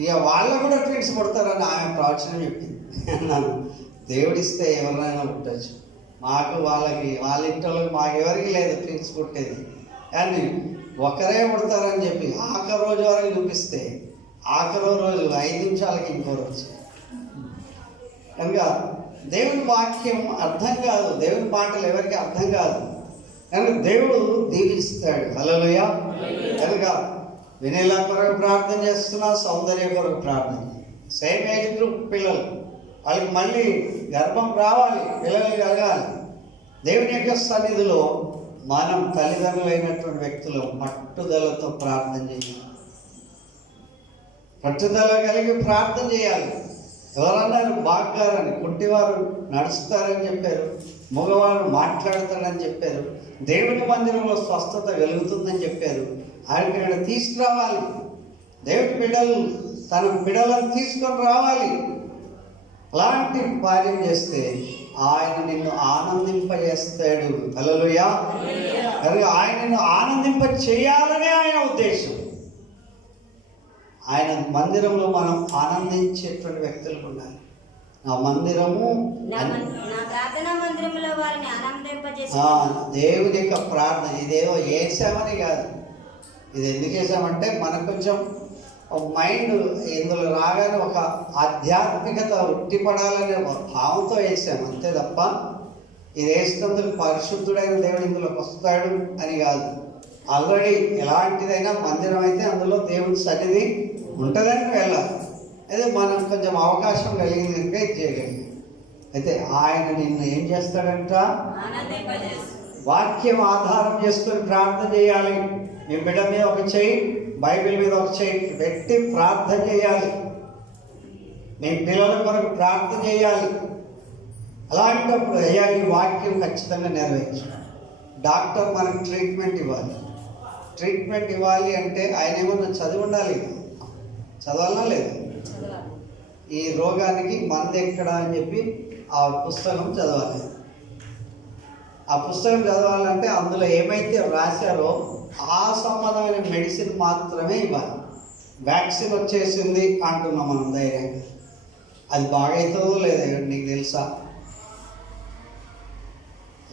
ఇక వాళ్ళు కూడా ట్విన్స్ పుడతారని ఆమె ప్రవచనం చెప్పింది. అన్నాను, దేవుడిస్తే ఎవరినైనా పుట్టచ్చు, మాకు వాళ్ళ ఇంట్లో మాకెవరికి లేదు ట్విన్స్ పుట్టేది, కానీ ఒకరే పుడతారని చెప్పి ఆఖరి రోజు వరకు చూపిస్తే ఆఖరో రోజు 5 నిమిషాలకి ఇంకోరు వచ్చారు. కనుక దేవుని వాక్యం అర్థం కాదు, దేవుని మాటలు ఎవరికి అర్థం కాదు, కనుక దేవుడు దీవిస్తాడు. హల్లెలూయా. కనుక వినేలా కొరకు ప్రార్థన చేస్తున్నా, సౌందర్య కొరకు ప్రార్థన. సేమ్ ఏజ్ గ్రూప్ పిల్లలు, వాళ్ళకి మళ్ళీ గర్భం రావాలి, పిల్లలు కలగాలి. దేవుని యొక్క సన్నిధిలో మనం తల్లిదండ్రులైనటువంటి వ్యక్తులు పట్టుదలతో ప్రార్థన చేయాలి, పట్టుదల కలిగి ప్రార్థన చేయాలి. ఎవరన్నారు బాగ్గారని, కుంటివారు నడుస్తారని చెప్పారు, మగవారు మాట్లాడతాడని చెప్పారు, దేవుని మందిరంలో స్వస్థత కలుగుతుందని చెప్పారు. ఆయన తీసుకురావాలి. దేవుని బిడ్డలు తన బిడ్డలను తీసుకొని రావాలి. అలాంటి కార్యం చేస్తే ఆయన నిన్ను ఆనందింపజేస్తాడు. హల్లెలూయా. కనుక ఆయన నిన్ను ఆనందింప చేయాలనే ఆయన ఉద్దేశం. ఆయన మందిరంలో మనం ఆనందించేటువంటి వ్యక్తులు ఉండాలి. నా మందిరము నా ప్రార్థనా మందిరంలో వారిని ఆనందింపజేసి దేవుని యొక్క ప్రార్థన. ఇదేదో వేసామని కాదు, ఇది ఎందుకు వేసామంటే మనకు కొంచెం మైండ్ ఇందులో రాగానే ఒక ఆధ్యాత్మికత ఉట్టిపడాలనే భావంతో వేసాం అంతే తప్ప ఇది వేసినందుకు పరిశుద్ధుడైన దేవుడు ఇందులోకి వస్తాడు అని కాదు. ఆల్రెడీ ఎలాంటిదైనా మందిరం అయితే అందులో దేవుడి సన్నిధి ఉంటుందని వెళ్ళాలి. అయితే మనం కొంచెం అవకాశం కలిగినట్టుగా ఇది చేయగలిగాం. అయితే ఆయన నిన్ను ఏం చేస్తాడంట? వాక్యం ఆధారం చేసుకొని ప్రార్థన చేయాలి. మీ బిడ్డ మీద ఒక చెయ్యి, బైబిల్ మీద ఒక చెయ్యి పెట్టి ప్రార్థన చేయాలి. మీ పిల్లల కొరకు ప్రార్థన చేయాలి. అలాంటప్పుడు అయ్యా ఈ వాక్యం ఖచ్చితంగా నెరవేర్చాలి. డాక్టర్ మనకు ట్రీట్మెంట్ ఇవ్వాలి అంటే ఆయన ఏమన్నా చదివి ఉండాలి, చదవాలన్నా లేదు. ఈ రోగానికి మందు ఎక్కడా అని చెప్పి ఆ పుస్తకం చదవాలి. ఆ పుస్తకం చదవాలంటే అందులో ఏమైతే రాశారో ఆ సంబంధమైన మెడిసిన్ మాత్రమే ఇవ్వాలి. వ్యాక్సిన్ వచ్చేసింది అంటున్నాం మనం ధైర్యంగా, అది బాగైతుందో లేదో నీకు తెలుసా?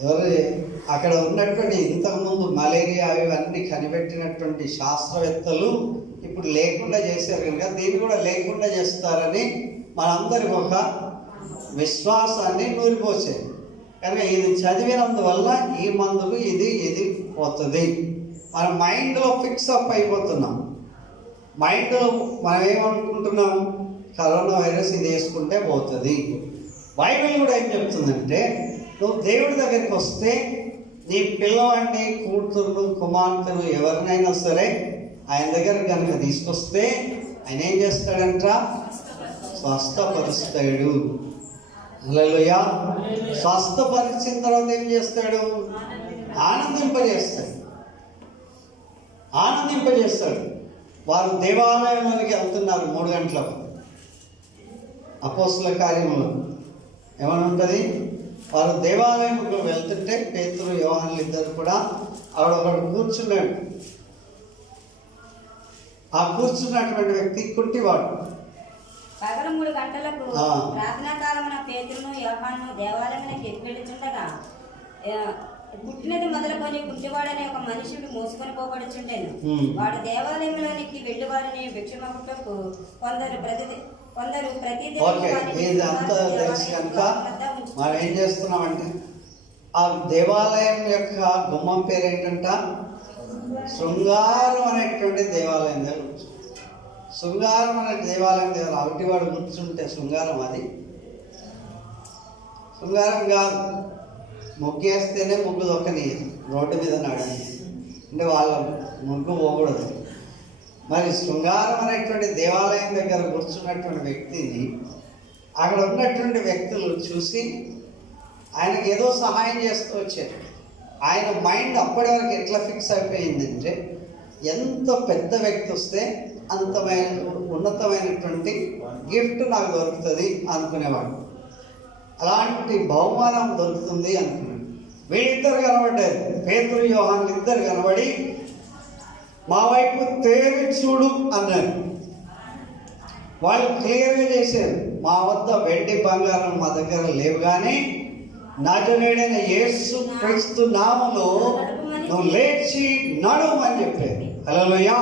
ఎవరు అక్కడ ఉన్నటువంటి ఇంతకుముందు మలేరియా ఇవన్నీ కనిపెట్టినటువంటి శాస్త్రవేత్తలు ఇప్పుడు లేకుండా చేశారు కనుక దీన్ని కూడా లేకుండా చేస్తారని మనందరికి ఒక విశ్వాసాన్ని నూరిపోసేది. కనుక ఇది చదివినందువల్ల ఈ మందుకు ఇది పోతుంది. మన మైండ్లో ఫిక్స్ అప్ అయిపోతున్నాం. మైండ్లో మనం ఏమనుకుంటున్నాం? కరోనా వైరస్ ఇది వేసుకుంటే పోతుంది. బైబిల్ కూడా ఏం చెప్తుందంటే నువ్వు దేవుడి దగ్గరికి వస్తే నీ పిల్లవాడిని, కూతురు, కుమార్తెను ఎవరినైనా సరే ఆయన దగ్గర కనుక తీసుకొస్తే ఆయన ఏం చేస్తాడంట? స్వస్థపరుస్తాడు. హల్లెలూయా. స్వస్థపరిచిన తర్వాత ఏం చేస్తాడు? ఆనందింపజేస్తాడు. వారు దేవాలయంలోనికి వెళ్తున్నారు 3 గంటలకు. అపోస్తుల కార్యములో ఏమని ఉంటుంది? వారు దేవాలయంలో వెళ్తుంటే పేతురు యోహానులు ఇద్దరు కూడా ఒకడు కూర్చున్నాడు. ఆ కూర్చున్నటువంటి వ్యక్తి కుంటివాడు. పగలు 3 గంటలకు ప్రార్థనా కాలమున పేతురును యోహాను దేవాలయమునకు వెళ్ళుచుండగా పుట్టినది మొదలుకొని కుంటివాడనే ఒక మనుషుడు మోసుకొని పోబడుచుండెను. వాడు దేవాలయంలోనికి వెళ్ళి వారిని భిక్షమగుటకు కొందరు ప్రతి ఇదంతా తెలిసి కనుక మనం ఏం చేస్తున్నామంటే ఆ దేవాలయం యొక్క గుమ్మం పేరు ఏంటంట? శృంగారం అనేటువంటి దేవాలయం దగ్గర. శృంగారం అనే దేవాలయం దగ్గర అవిటివాడు కూర్చుంటే శృంగారం అది? శృంగారం కాదు. ముగ్గేస్తేనే ముగ్గు దొక్కని రోడ్డు మీద నడని అంటే వాళ్ళ ముగ్గు పోకూడదు. మరి శృంగారం అనేటువంటి దేవాలయం దగ్గర కూర్చున్నటువంటి వ్యక్తిని అక్కడ ఉన్నటువంటి వ్యక్తులు చూసి ఆయనకి ఏదో సహాయం చేస్తూ వచ్చారు. ఆయన మైండ్ అప్పటి వరకు ఎట్లా ఫిక్స్ అయిపోయిందంటే ఎంత పెద్ద వ్యక్తి వస్తే అంతమైన ఉన్నతమైనటువంటి గిఫ్ట్ నాకు దొరుకుతుంది అనుకునేవాడు. అలాంటి బహుమానం దొరుకుతుంది అనుకున్నాడు. వీళ్ళిద్దరు కనబడ్డారు, పేతురు యోహానులు ఇద్దరు కనబడి మా వైపు తేరి చూడు అన్నారు. వాళ్ళు క్లియర్గా చేశారు, మా వద్ద వెండి బంగారం మా దగ్గర లేవు, కానీ నజరేయుడైన యేసు క్రీస్తు నామములో నువ్వు లేచి నడుమని చెప్పారు. హల్లెలూయా.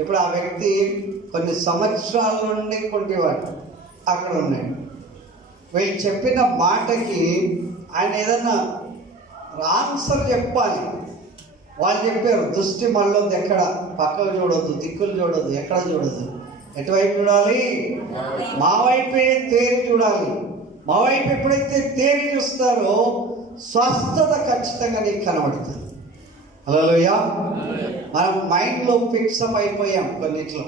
ఇప్పుడు ఆ వ్యక్తి కొన్ని సంవత్సరాల నుండి కుంటివాడు అక్కడ ఉన్నాడు. వీళ్ళు చెప్పిన మాటకి ఆయన ఏదన్నా ఆన్సర్ చెప్పాలి. వాళ్ళు చెప్పారు, దృష్టి మళ్ళొద్దు, ఎక్కడ పక్కలు చూడొద్దు, దిక్కులు చూడొద్దు, ఎక్కడ చూడొద్దు, ఎటువైపు చూడాలి? మా వైపే తేరి చూడాలి. మా వైపు ఎప్పుడైతే తేరి చూస్తారో స్వస్థత ఖచ్చితంగా నీకు కనబడుతుంది. హల్లెలూయా. మనం మైండ్లో ఫిక్సప్ అయిపోయాం కొన్నిట్లో.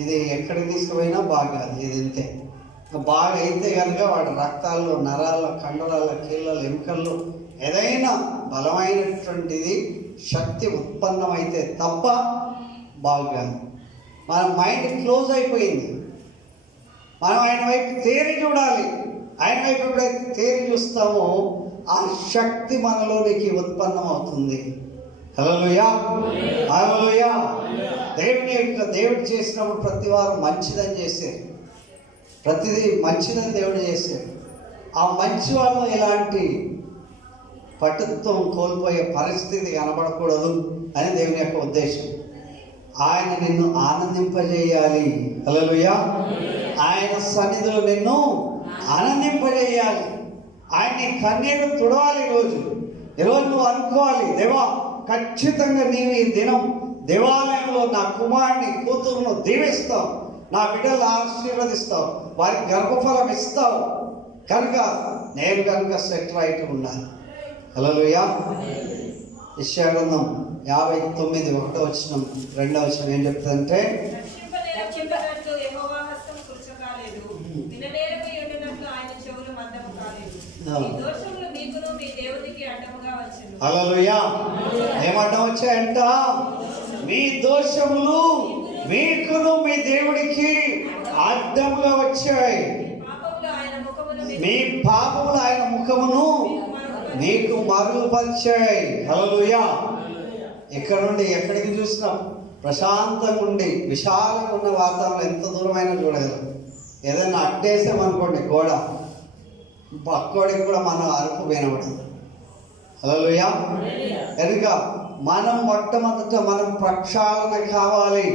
ఇది ఎక్కడికి తీసుకుపోయినా బాగా, ఇది ఇంతే. బాగా అయితే కనుక వాడి రక్తాల్లో, నరాల్లో, కండరాల్లో, కీళ్ళలో, ఎముకల్లో ఏదైనా బలమైనటువంటిది శక్తి ఉత్పన్నమైతే తప్ప బాగా. మన మైండ్ క్లోజ్ అయిపోయింది. మనం ఆయన వైపు తేరి చూడాలి. ఆయన వైపు ఎప్పుడైతే తేరి చూస్తామో ఆ శక్తి మనలోనికి ఉత్పన్నం అవుతుంది. హల్లెలూయా. హల్లెలూయా. దేవుడు చేసినప్పుడు ప్రతి వారు మంచిదని చేశారు. ప్రతిదీ మంచిదని దేవుడు చేశాడు. ఆ మంచి వాళ్ళు ఎలాంటి పట్టుత్వం కోల్పోయే పరిస్థితి కనబడకూడదు అని దేవుని యొక్క ఉద్దేశం. ఆయన నిన్ను ఆనందింపజేయాలి. హల్లెలూయా. ఆయన సన్నిధిలో నిన్ను ఆనందింపజేయాలి. ఆయన నీ కన్నీరు తుడవాలి. ఈరోజు నువ్వు అనుకోవాలి, దేవా ఖచ్చితంగా నీవు ఈ దినం దేవాలయంలో నా కుమారుని, కూతురును దీవిస్తావు, నా బిడ్డలు ఆశీర్వదిస్తావు, వారికి గర్భఫలం ఇస్తావు కనుక నేను కనుక సెట్ రైట్ ఉన్నాను. హల్లెలూయా. యెషయా గ్రంథం 59:1 2 ఏం చెప్తుందంటే, హల్లెలూయా. ఏమడ్డం వచ్చాయంట? మీ దోషములు మీకును మీ దేవుడికి అడ్డముగా వచ్చాయి. మీ పాపములు ఆయన ముఖమును మీకు మరుగుపరిచాయి. హల్లెలూయా. ఇక్కడ నుండి ఎక్కడికి చూసినా ప్రశాంతంగా ఉండి విశాలంగా ఉన్న వాతావరణం ఎంత దూరమైనా చూడగలం. ఏదైనా అట్టేసామనుకోండి గోడ, పక్కోడికి కూడా మనం అరుపు వినబడదు. హల్లెలూయా. కనుక మనం మొట్టమొదట మనం ప్రక్షాళన కావాలి.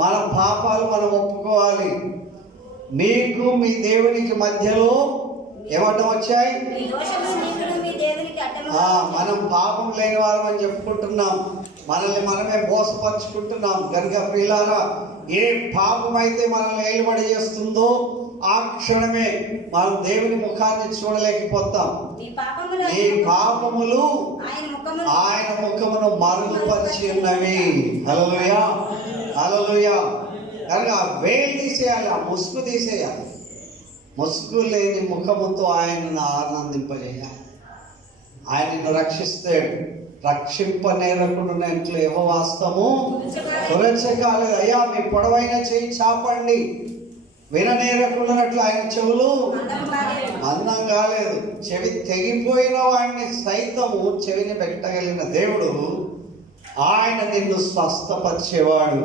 మన పాపాలు మనం ఒప్పుకోవాలి. మీకు మీ దేవునికి మధ్యలో ఏమడ్డం వచ్చాయి? మనం పాపం లేని వారం అని చెప్పుకుంటున్నాం, మనల్ని మనమే మోసపరుచుకుంటున్నాం. కనుక ప్రియులారా, ఏ పాపం అయితే మనల్ని ఏలుబడి చేస్తుందో ఆ క్షణమే మనం దేవుని ముఖాన్ని చూడలేకపోతాం. ఈ పాపములు ఆయన ముఖమును మరుగుపరిచి ఉన్నవి. హల్లెలూయా. హల్లెలూయా. కనుక వేలు తీసేయాలి, ఆ ముసుగు తీసేయాలి. ముసుగు లేని ముఖముతో ఆయనను ఆనందింపజేయాలి. ఆయన నిన్ను రక్షిస్తాడు. రక్షింపనేరకుండానట్లు యెహోవా హస్తము తురచకాలేదు. అయ్యా మీ పొడవైన చేయి చాపండి, విననేరకుండానట్లు ఆయన చెవులు మందం కాలేదు. చెవి తెగిపోయిన వాడిని సైతము చెవిని పెట్టగలిగిన దేవుడు ఆయన నిన్ను స్వస్థపరిచేవాడు.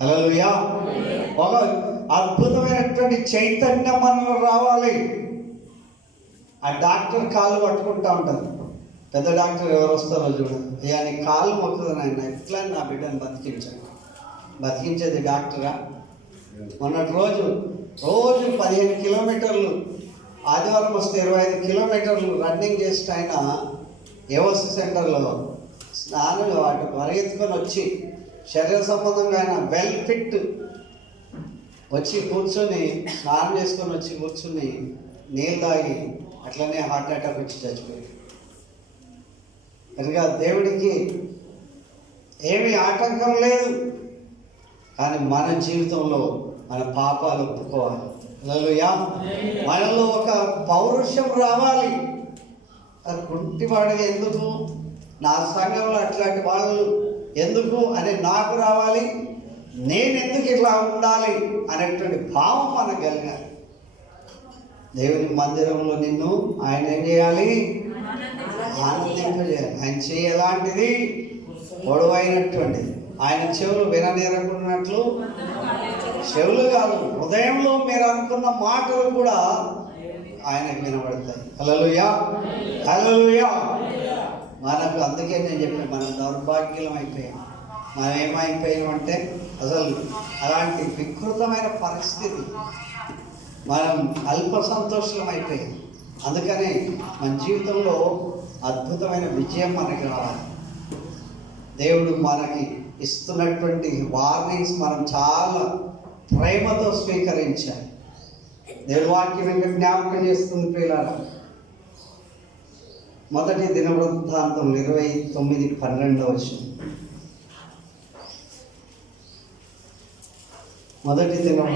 హల్లెలూయా. ఒక అద్భుతమైనటువంటి చైతన్యం మనలో రావాలి. ఆ డాక్టర్ కాలు పట్టుకుంటా ఉంటారు. పెద్ద డాక్టర్ ఎవరు వస్తారో చూడండి, అయ్యా నీ కాలు మొక్కుతుంది ఆయన, ఎట్లా నా బిడ్డను బతికించేది డాక్టరా? మొన్నటి రోజు 15 కిలోమీటర్లు, ఆదివారం వస్తే 25 కిలోమీటర్లు రన్నింగ్ చేసిన ఆయన ఏఓసి సెంటర్లో స్నానం వాటి పరిగెత్తుకొని వచ్చి శరీర సంబంధంగా ఆయన వెల్ ఫిట్ వచ్చి కూర్చొని స్నానం చేసుకొని వచ్చి కూర్చొని నీళ్ళు తాగి అట్లనే హార్ట్ అటాక్ వచ్చి చచ్చిపోయాడు. కనుక దేవుడికి ఏమీ ఆటంకం లేదు. కానీ మన జీవితంలో మన పాపాలు ఒప్పుకోవాలి. హల్లెలూయా. మనలో ఒక పౌరుషం రావాలి. కుంటివాడిగా ఎందుకు, నా సంఘంలో అట్లాంటి వాళ్ళు ఎందుకు అని నాకు రావాలి. నేను ఎందుకు ఇట్లా ఉండాలి అనేటువంటి భావం మనకు కలిగాలి. దేవుని మందిరంలో నిన్ను ఆయన ఏం చేయాలి? ఆనందింపజేయాలి. ఆయన చేయి ఎలాంటిది? పొడవైనటువంటిది. ఆయన చెవులు విననేరకున్నట్లు, చెవులు కాదు, హృదయంలో మీరు అనుకున్న మాటలు కూడా ఆయనకు వినబడతాయి. హల్లెలూయా, హల్లెలూయా. మనకు అందుకే నేను చెప్పాను, మనం దౌర్భాగ్యం అయిపోయాం. మనం ఏమైపోయామంటే అసలు అలాంటి వికృతమైన పరిస్థితి, మనం అల్ప సంతోషం అయిపోయాం. అందుకని మన జీవితంలో అద్భుతమైన విజయం మనకి రావాలి. దేవుడు మనకి ఇస్తున్నటువంటి వార్నింగ్స్ మనం చాలా ప్రేమతో స్వీకరించాలి. దేవుడి వాక్యం ఇంకా జ్ఞాపకం చేస్తుంది ప్రియులారా. మొదటి దినవృత్తాంతం 29:12 మొదటి దినం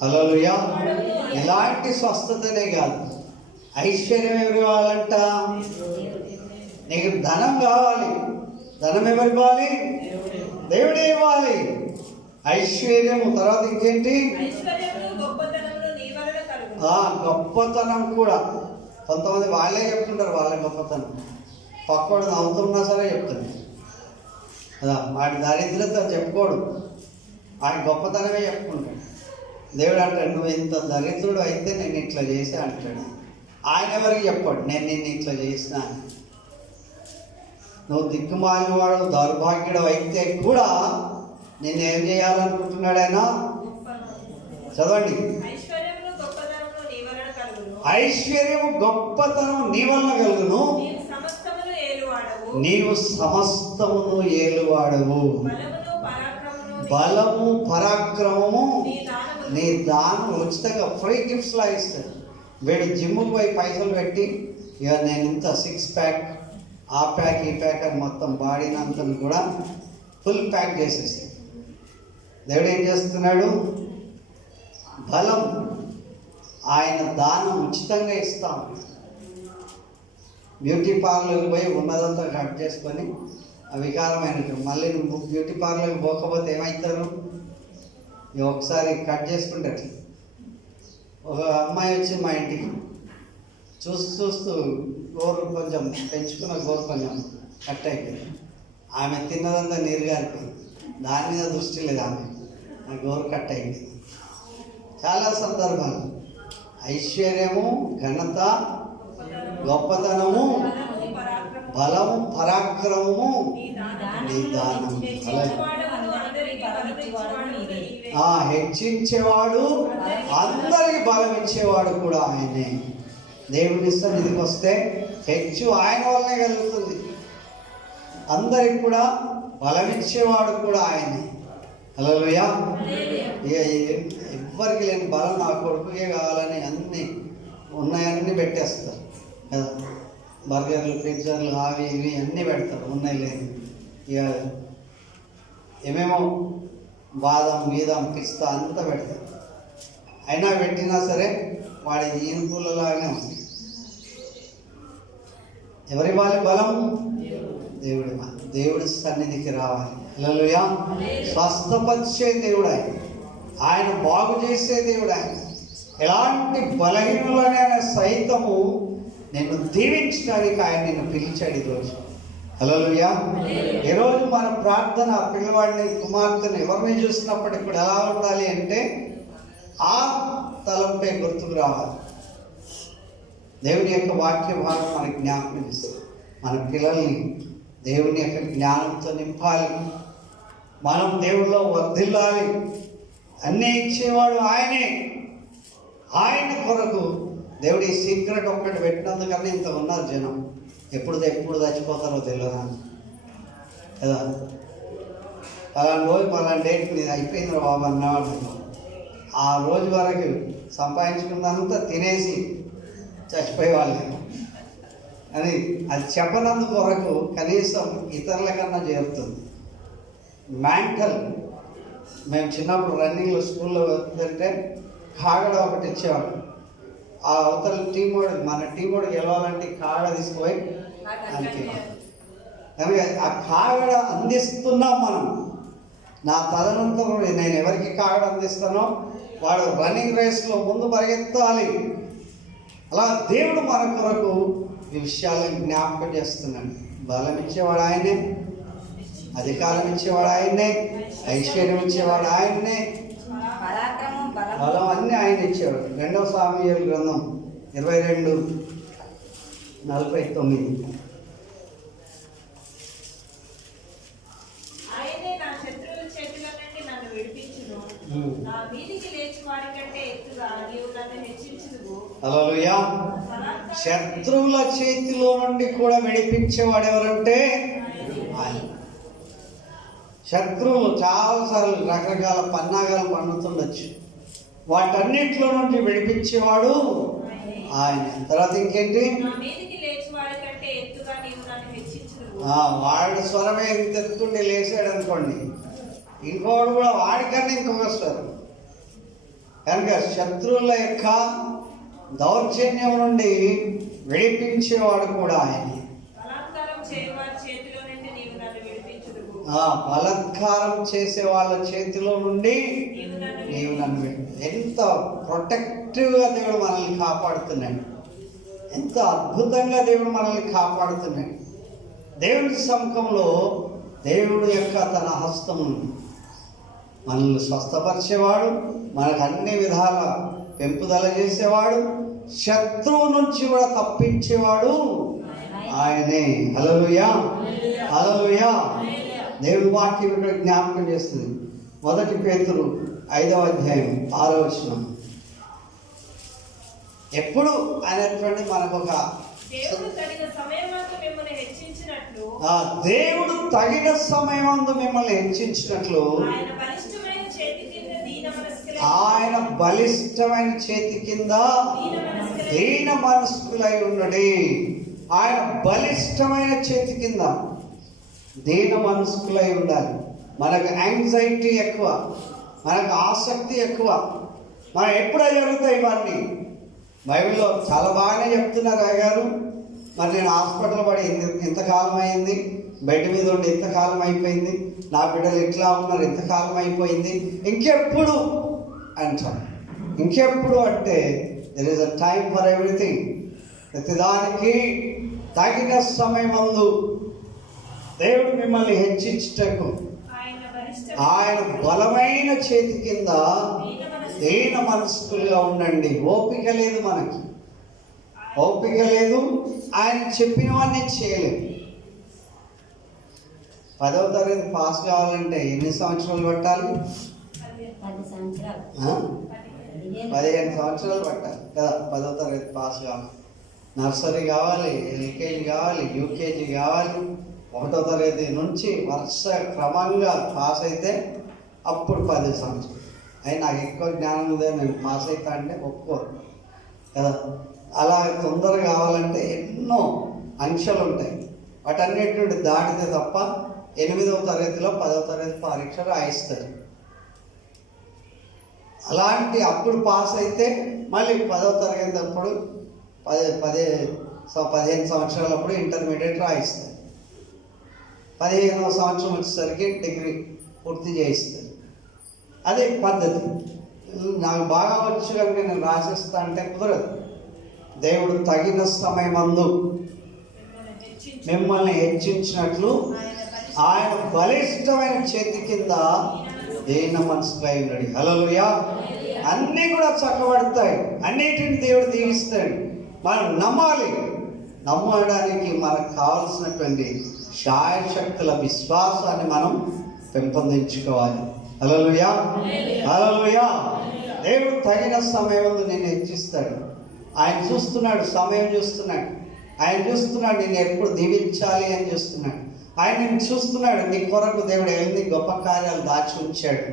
హల్లెలూయా. ఎలాంటి స్వస్థతనే కాదు, ఐశ్వర్యం ఎవరు కావాలంట? నీకు ధనం కావాలి. ధనం ఎవరు ఇవ్వాలి? దేవుడే ఇవ్వాలి. ఐశ్వర్యము తర్వాత ఇంకేంటి? గొప్పతనం కూడా. కొంతమంది వాళ్ళే చెప్తుంటారు వాళ్ళ గొప్పతనం, పక్కోడు నవ్వుతున్నా సరే చెప్తాడు కదా. వాడి దరిద్రత చెప్పుకోడు, వాడి గొప్పతనమే చెప్పుకుంటాడు. దేవుడు అంటాడు, నువ్వు ఇంత దరిద్రుడు అయితే నేను ఇట్లా చేసా అంటాడు. ఆయన ఎవరికి చెప్పాడు, నేను నిన్ను ఇట్లా చేసినా. నువ్వు దిక్కుమాలిన వాడు దౌర్భాగ్యుడు అయితే కూడా నిన్ను ఏం చేయాలనుకుంటున్నాడు ఆయన? చదవండి. ఐశ్వర్యము గొప్పతనం నీ వలన కలుగును, నీవు సమస్తమును ఏలువాడవు. బలము పరాక్రమము నీ దానం. ఉచితంగా ఫ్రీ గిఫ్ట్స్ లా ఇస్తాడు. వీడు జిమ్ముకు పోయి పైసలు పెట్టి ఇక నేను ఇంత 6 ప్యాక్, ఆ ప్యాక్, ఈ ప్యాక్ అని మొత్తం బాడీనంతను కూడా ఫుల్ ప్యాక్ చేసేస్తాడు. దేవుడు ఏం చేస్తున్నాడు? బలం, ఆయన దానం ఉచితంగా ఇస్తాం. బ్యూటీ పార్లర్కి పోయి ఉన్నదంతా కట్ చేసుకొని వికారమైనట్టు మళ్ళీ నువ్వు బ్యూటీ పార్లర్కి పోకపోతే ఏమవుతారు? ఒకసారి కట్ చేసుకుంటారు. ఒక అమ్మాయి వచ్చి మా ఇంటికి చూస్తూ గోరు కొంచెం పెంచుకున్న గోరు కొంచెం కట్ అయిపోయింది. ఆమె తిన్నదంతా నీరు గారిపోయింది. దాని మీద దృష్టి లేదు ఆమె, ఆ గోరు కట్ అయిపోయింది. చాలా సందర్భాలు ఐశ్వర్యము, ఘనత, గొప్పతనము, బలము, పరాక్రమము నీ దానం. హెచ్చించేవాడు, అందరికి బలం ఇచ్చేవాడు కూడా ఆయనే. దేవుని సన్నిధికి వస్తే హెచ్చు ఆయన వల్లనే కలుగుతుంది. అందరికి కూడా బలం ఇచ్చేవాడు కూడా ఆయనే. హల్లెలూయా. ఎవ్వరికి లేని బలం నా కొడుకుకే కావాలని అన్నీ ఉన్నాయన్నీ పెట్టేస్తారు కదా. బర్గర్లు, పిజ్జాలు, అవి ఇవి అన్నీ పెడతారు, ఉన్నాయి లేని. ఇక ఏమేమో బాదం గీదం పిస్తా అంతా పెడతారు. అయినా పెట్టినా సరే వాడి ఈనుపులలాగానే ఉంది. ఎవరి వాళ్ళ బలం? దేవుడి సన్నిధికి రావాలి. హల్లెలూయా. స్వస్థపరిచే దేవుడు ఆయన బాగు చేసే దేవుడు ఆయన. ఎలాంటి బలహీనులైన సైతము నిన్ను దీవించడానికి ఆయన నిన్ను పిలిచాడు ఈరోజు. హల్లెలూయా. ఈరోజు మన ప్రార్థన పిల్లవాడిని కుమార్తెను ఎవరిని చూసినప్పటికి కూడా ఎలా ఉండాలి అంటే ఆ తలంపై గుర్తుకు రావాలి. దేవుని యొక్క వాక్య భాగం మనకి జ్ఞాపకం ఇస్తుంది. మన పిల్లల్ని దేవుని యొక్క జ్ఞానంతో నింపాలి. మనం దేవుళ్ళో వర్ధిల్లాలి. అన్నీ ఇచ్చేవాడు ఆయనే. ఆయన కొరకు దేవుడి సీక్రెట్ ఒక్కటి పెట్టినందుకన్నా ఇంత ఉన్నారు జనం. ఎప్పుడు చచ్చిపోతారో తెలియదా కదా. పలానా రోజు పలానా డేట్ మీద అయిపోయింది బాబు అన్నవాడు. ఆ రోజు వరకు సంపాదించుకున్నంతా తినేసి చచ్చిపోయేవాళ్ళే అని అది చెప్పనందుకు వరకు కనీసం ఇతరుల కన్నా చేరుతుంది. మ్యాంటల్ మేము చిన్నప్పుడు రన్నింగ్లో స్కూల్లో వెళ్తుంటే కాగడ ఒకటి ఇచ్చేవాడు. ఆ అవతల మన టీమోడు గెలవాలంటే కాగడ తీసుకుపోయి అంతే. కనుక ఆ కాగడ అందిస్తున్నాం మనం. నా తదనంతరం నేను ఎవరికి కాగడ అందిస్తానో వాడు రన్నింగ్ రేస్లో ముందు పరిగెత్తాలి. అలా దేవుడు మన కొరకు ఈ విషయాలను జ్ఞాపకం చేస్తున్నాడు. బలం ఇచ్చేవాడు ఆయనే, అధికారం ఇచ్చేవాడు ఆయనే, ఐశ్వర్యం ఇచ్చేవాడు ఆయన్నే, బలం అన్నీ ఆయన ఇచ్చేవాడు. 2 సాముయేలు గ్రంథం 22:49. హల్లెలూయా. శత్రువుల చేతిలో నుండి కూడా విడిపించేవాడు ఎవరంటే ఆయన. శత్రువులు చాలాసార్లు రకరకాల పన్నాగాలు పండుతుండొచ్చు. వాటన్నిటిలో నుండి విడిపించేవాడు ఆయన. తర్వాత ఇంకేంటి? వాడి స్వరమే ఎంత ఎత్తుండి లేచాడు అనుకోండి, ఇంకోడు కూడా వాడికన్నా ఇంకొక స్వరం. కనుక శత్రువుల యొక్క దౌర్జన్యం నుండి విడిపించేవాడు కూడా ఆయన. బలాత్కారం చేసే వాళ్ళ చేతిలో నుండి నీవు నన్ను ఎంత ప్రొటెక్టివ్గా దేవుడు మనల్ని కాపాడుతున్నాడు. ఎంత అద్భుతంగా దేవుడు మనల్ని కాపాడుతున్నాడు. దేవుడి సముఖంలో దేవుడు యొక్క తన హస్తము మనల్ని స్వస్థపరిచేవాడు, మనకు అన్ని విధాల పెంపుదల చేసేవాడు, శత్రువు నుంచి కూడా తప్పించేవాడు ఆయనే. హల్లెలూయా. హల్లెలూయా. దేవుడి వాక్యం ఇక్కడ జ్ఞాపకం చేస్తుంది. 1 పేతురు 5:6. ఎప్పుడు అనేటువంటి మనకు ఒక దేవుడు తగిన సమయమందు మిమ్మల్ని హెచ్చించినట్లు ఆయన బలిష్టమైన చేతి కింద దీన మనస్కులై ఉన్నది. ఆయన బలిష్టమైన చేతి కింద దీన మనస్కులై ఉండాలి. మనకు యాంగ్జైటీ ఎక్కువ, మనకు ఆసక్తి ఎక్కువ. మనం ఎప్పుడో జరుగుతాయి ఇవన్నీ. బైబిల్లో చాలా బాగానే చెప్తున్నారు అయ్యగారు. మరి నేను హాస్పిటల్ పడి ఇంతకాలం అయింది, బెడ్ మీద ఉండి ఇంతకాలం అయిపోయింది, నా బిడ్డలు ఇట్లా ఉన్నారు, ఇంతకాలం అయిపోయింది, ఇంకెప్పుడు అంటారు. ఇంకెప్పుడు అంటే there is a time for everything. ప్రతిదానికి తగిన సమయమందు దేవుడు మిమ్మల్ని హెచ్చించుటకు ఆయన బలమైన చేతి కింద దీన మనస్కులుగా ఉండండి. ఓపిక లేదు, మనకి ఓపిక లేదు. ఆయన చెప్పినవన్నీ చేయలేదు. 10వ తరగతి పాస్ కావాలంటే ఎన్ని సంవత్సరాలు పట్టాలి? 15 సంవత్సరాలు పట్టాలి కదా 10వ తరగతి పాస్ కావాలి. నర్సరీ కావాలి, ఎల్కేజీ కావాలి, యూకేజీ కావాలి. 1వ తరగతి నుంచి వరుస క్రమంగా పాస్ అయితే అప్పుడు 10 సంవత్సరాలు. అయి నాకు ఎక్కువ జ్ఞానం ఉందే, నేను పాస్ అవుతా అంటే ఒప్పుకోరు కదా. అలా తొందర కావాలంటే ఎన్నో అంశాలు ఉంటాయి. వాటన్నిటి నుండి దాటితే తప్ప 8వ తరగతిలో 10వ తరగతి పరీక్ష రాయిస్తారు. అలాంటి అప్పుడు పాస్ అయితే మళ్ళీ 10వ తరగతి అప్పుడు 15 సంవత్సరాలప్పుడు ఇంటర్మీడియట్ రాయిస్తారు. 15వ సంవత్సరం వచ్చేసరికి డిగ్రీ పూర్తి చేయిస్తారు. అదే పద్ధతి. నాకు బాగా వచ్చు కనుక నేను రాసేస్తా అంటే కుదరదు. దేవుడు తగిన సమయమందు మిమ్మల్ని హెచ్చించినట్లు ఆయన బలిష్టమైన చేతి కింద దీన మనసుపై ఉన్నాడు. హల్లెలూయా. అన్నీ కూడా చక్కబడతాయి, అన్నిటిని దేవుడు దీవిస్తాడు. మనం నమ్మాలి. నమ్మడానికి మనకు కావలసినటువంటి శాయశక్తుల విశ్వాసాన్ని మనం పెంపొందించుకోవాలి. హల్లెలూయా, హల్లెలూయా. దేవుడు తగిన సమయం నేను హెచ్చిస్తాడు. ఆయన చూస్తున్నాడు, సమయం చూస్తున్నాడు. ఆయన చూస్తున్నాడు నేను ఎప్పుడు దీవించాలి అని చూస్తున్నాడు. ఆయన నేను చూస్తున్నాడు. నీ కొరకు దేవుడు ఎన్ని గొప్ప కార్యాలు దాచి ఉంచాడు.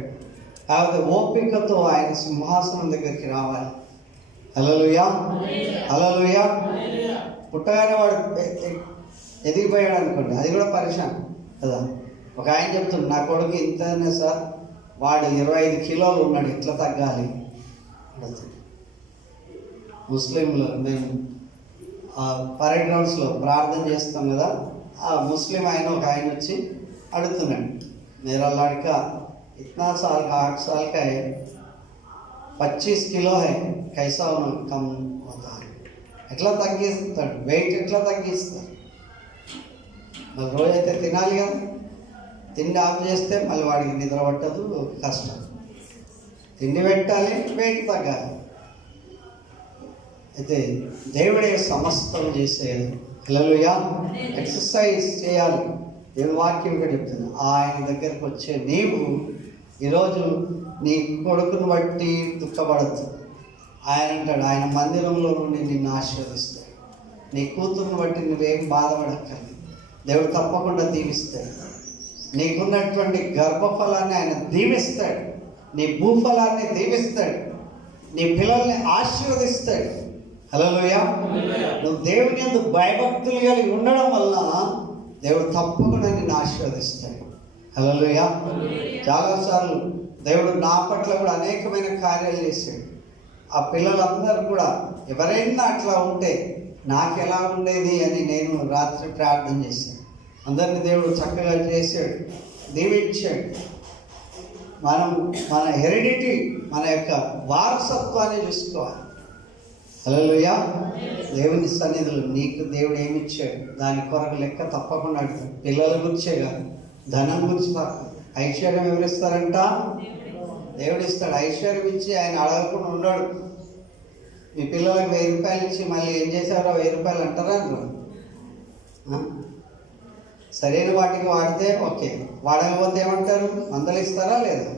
కాబట్టి ఓపికతో ఆయన సింహాసనం దగ్గరికి రావాలి. హల్లెలూయా, హల్లెలూయా. పుట్టగానే వాడు ఎదిగిపోయాడు అనుకోండి, అది కూడా పరిశాన్ కదా. ఒక ఆయన చెప్తుంది, నా కొడుకు ఇంతనే సార్, వాడు 25 కిలోలు ఉన్నాడు, ఎట్లా తగ్గాలి అడుగుతుంది. ముస్లింలు మేము పరేడ్ గ్రౌండ్స్లో ప్రార్థన చేస్తాం కదా, ఆ ముస్లిం ఆయన ఒక ఆయన వచ్చి అడుగుతున్నాడు, मेरा लड़का इतना साल का 8 साल का है, 25 किलो है, कैसा कम होता है? ఎట్లా తగ్గిస్తాడు, వెయిట్ ఎట్లా తగ్గిస్తాడు? మళ్ళీ రోజైతే తినాలి కదా, తిండి ఆఫ్ చేస్తే మళ్ళీ వాడికి నిద్ర పట్టదు, కష్టం. తిండి పెట్టాలి, వెయిట్ తగ్గాలి. అయితే దేవుడే సమస్తం చేసేది. హల్లెలూయా. ఎక్సర్సైజ్ చేయాలి. దేవుని వాక్యం కూడా చెప్తుంది, ఆయన దగ్గరకు వచ్చే నీవు ఈరోజు నీ కొడుకును బట్టి దుఃఖపడద్దు. ఆయన అంటాడు, ఆయన మందిరంలో నుండి నిన్ను ఆశీర్వదిస్తాడు. నీ కూతురుని బట్టి నువ్వేం బాధపడక్కర్లేదు, దేవుడు తప్పకుండా దీవిస్తాడు. నీకున్నటువంటి గర్భఫలాన్ని ఆయన దీవిస్తాడు, నీ భూఫలాన్ని దీవిస్తాడు, నీ పిల్లల్ని ఆశీర్వదిస్తాడు. హల్లెలూయా. నువ్వు దేవుని యందు భయభక్తులు కలిగి ఉండడం వల్ల దేవుడు తప్పకుండా నిన్ను ఆశీర్వదిస్తాడు. హల్లెలూయా. చాలాసార్లు దేవుడు నా పట్ల కూడా అనేకమైన కార్యాలు చేశాడు. ఆ పిల్లలందరూ కూడా ఎవరైనా అట్లా ఉంటే నాకు ఎలా ఉండేది అని నేను రాత్రి ప్రార్థన చేశాను. అందరినీ దేవుడు చక్కగా చేశాడు, దీవించాడు. మన హెరిడిటీ, మన యొక్క వారసత్వాన్ని చూసుకోవాలి. హల్లెలూయా. దేవుని సన్నిధిలో నీకు దేవుడు ఏమి ఇచ్చాడు దాని కొరకు లెక్క తప్పకుండా అడుగుతాడు. పిల్లల గురించే కాదు, ధనం గురించి తప్ప. ఐశ్వర్యం ఎవరిస్తారంట? దేవుడు ఇస్తాడు. ఐశ్వర్యం ఇచ్చి ఆయన అడగకుండా ఉన్నాడు. మీ పిల్లలకు 1000 రూపాయలు ఇచ్చి మళ్ళీ ఏం చేశారో 1000 రూపాయలు అంటారా? సరైన వాటికి వాడితే ఓకే, వాడకపోతే ఏమంటారు? మందలు ఇస్తారా లేదా?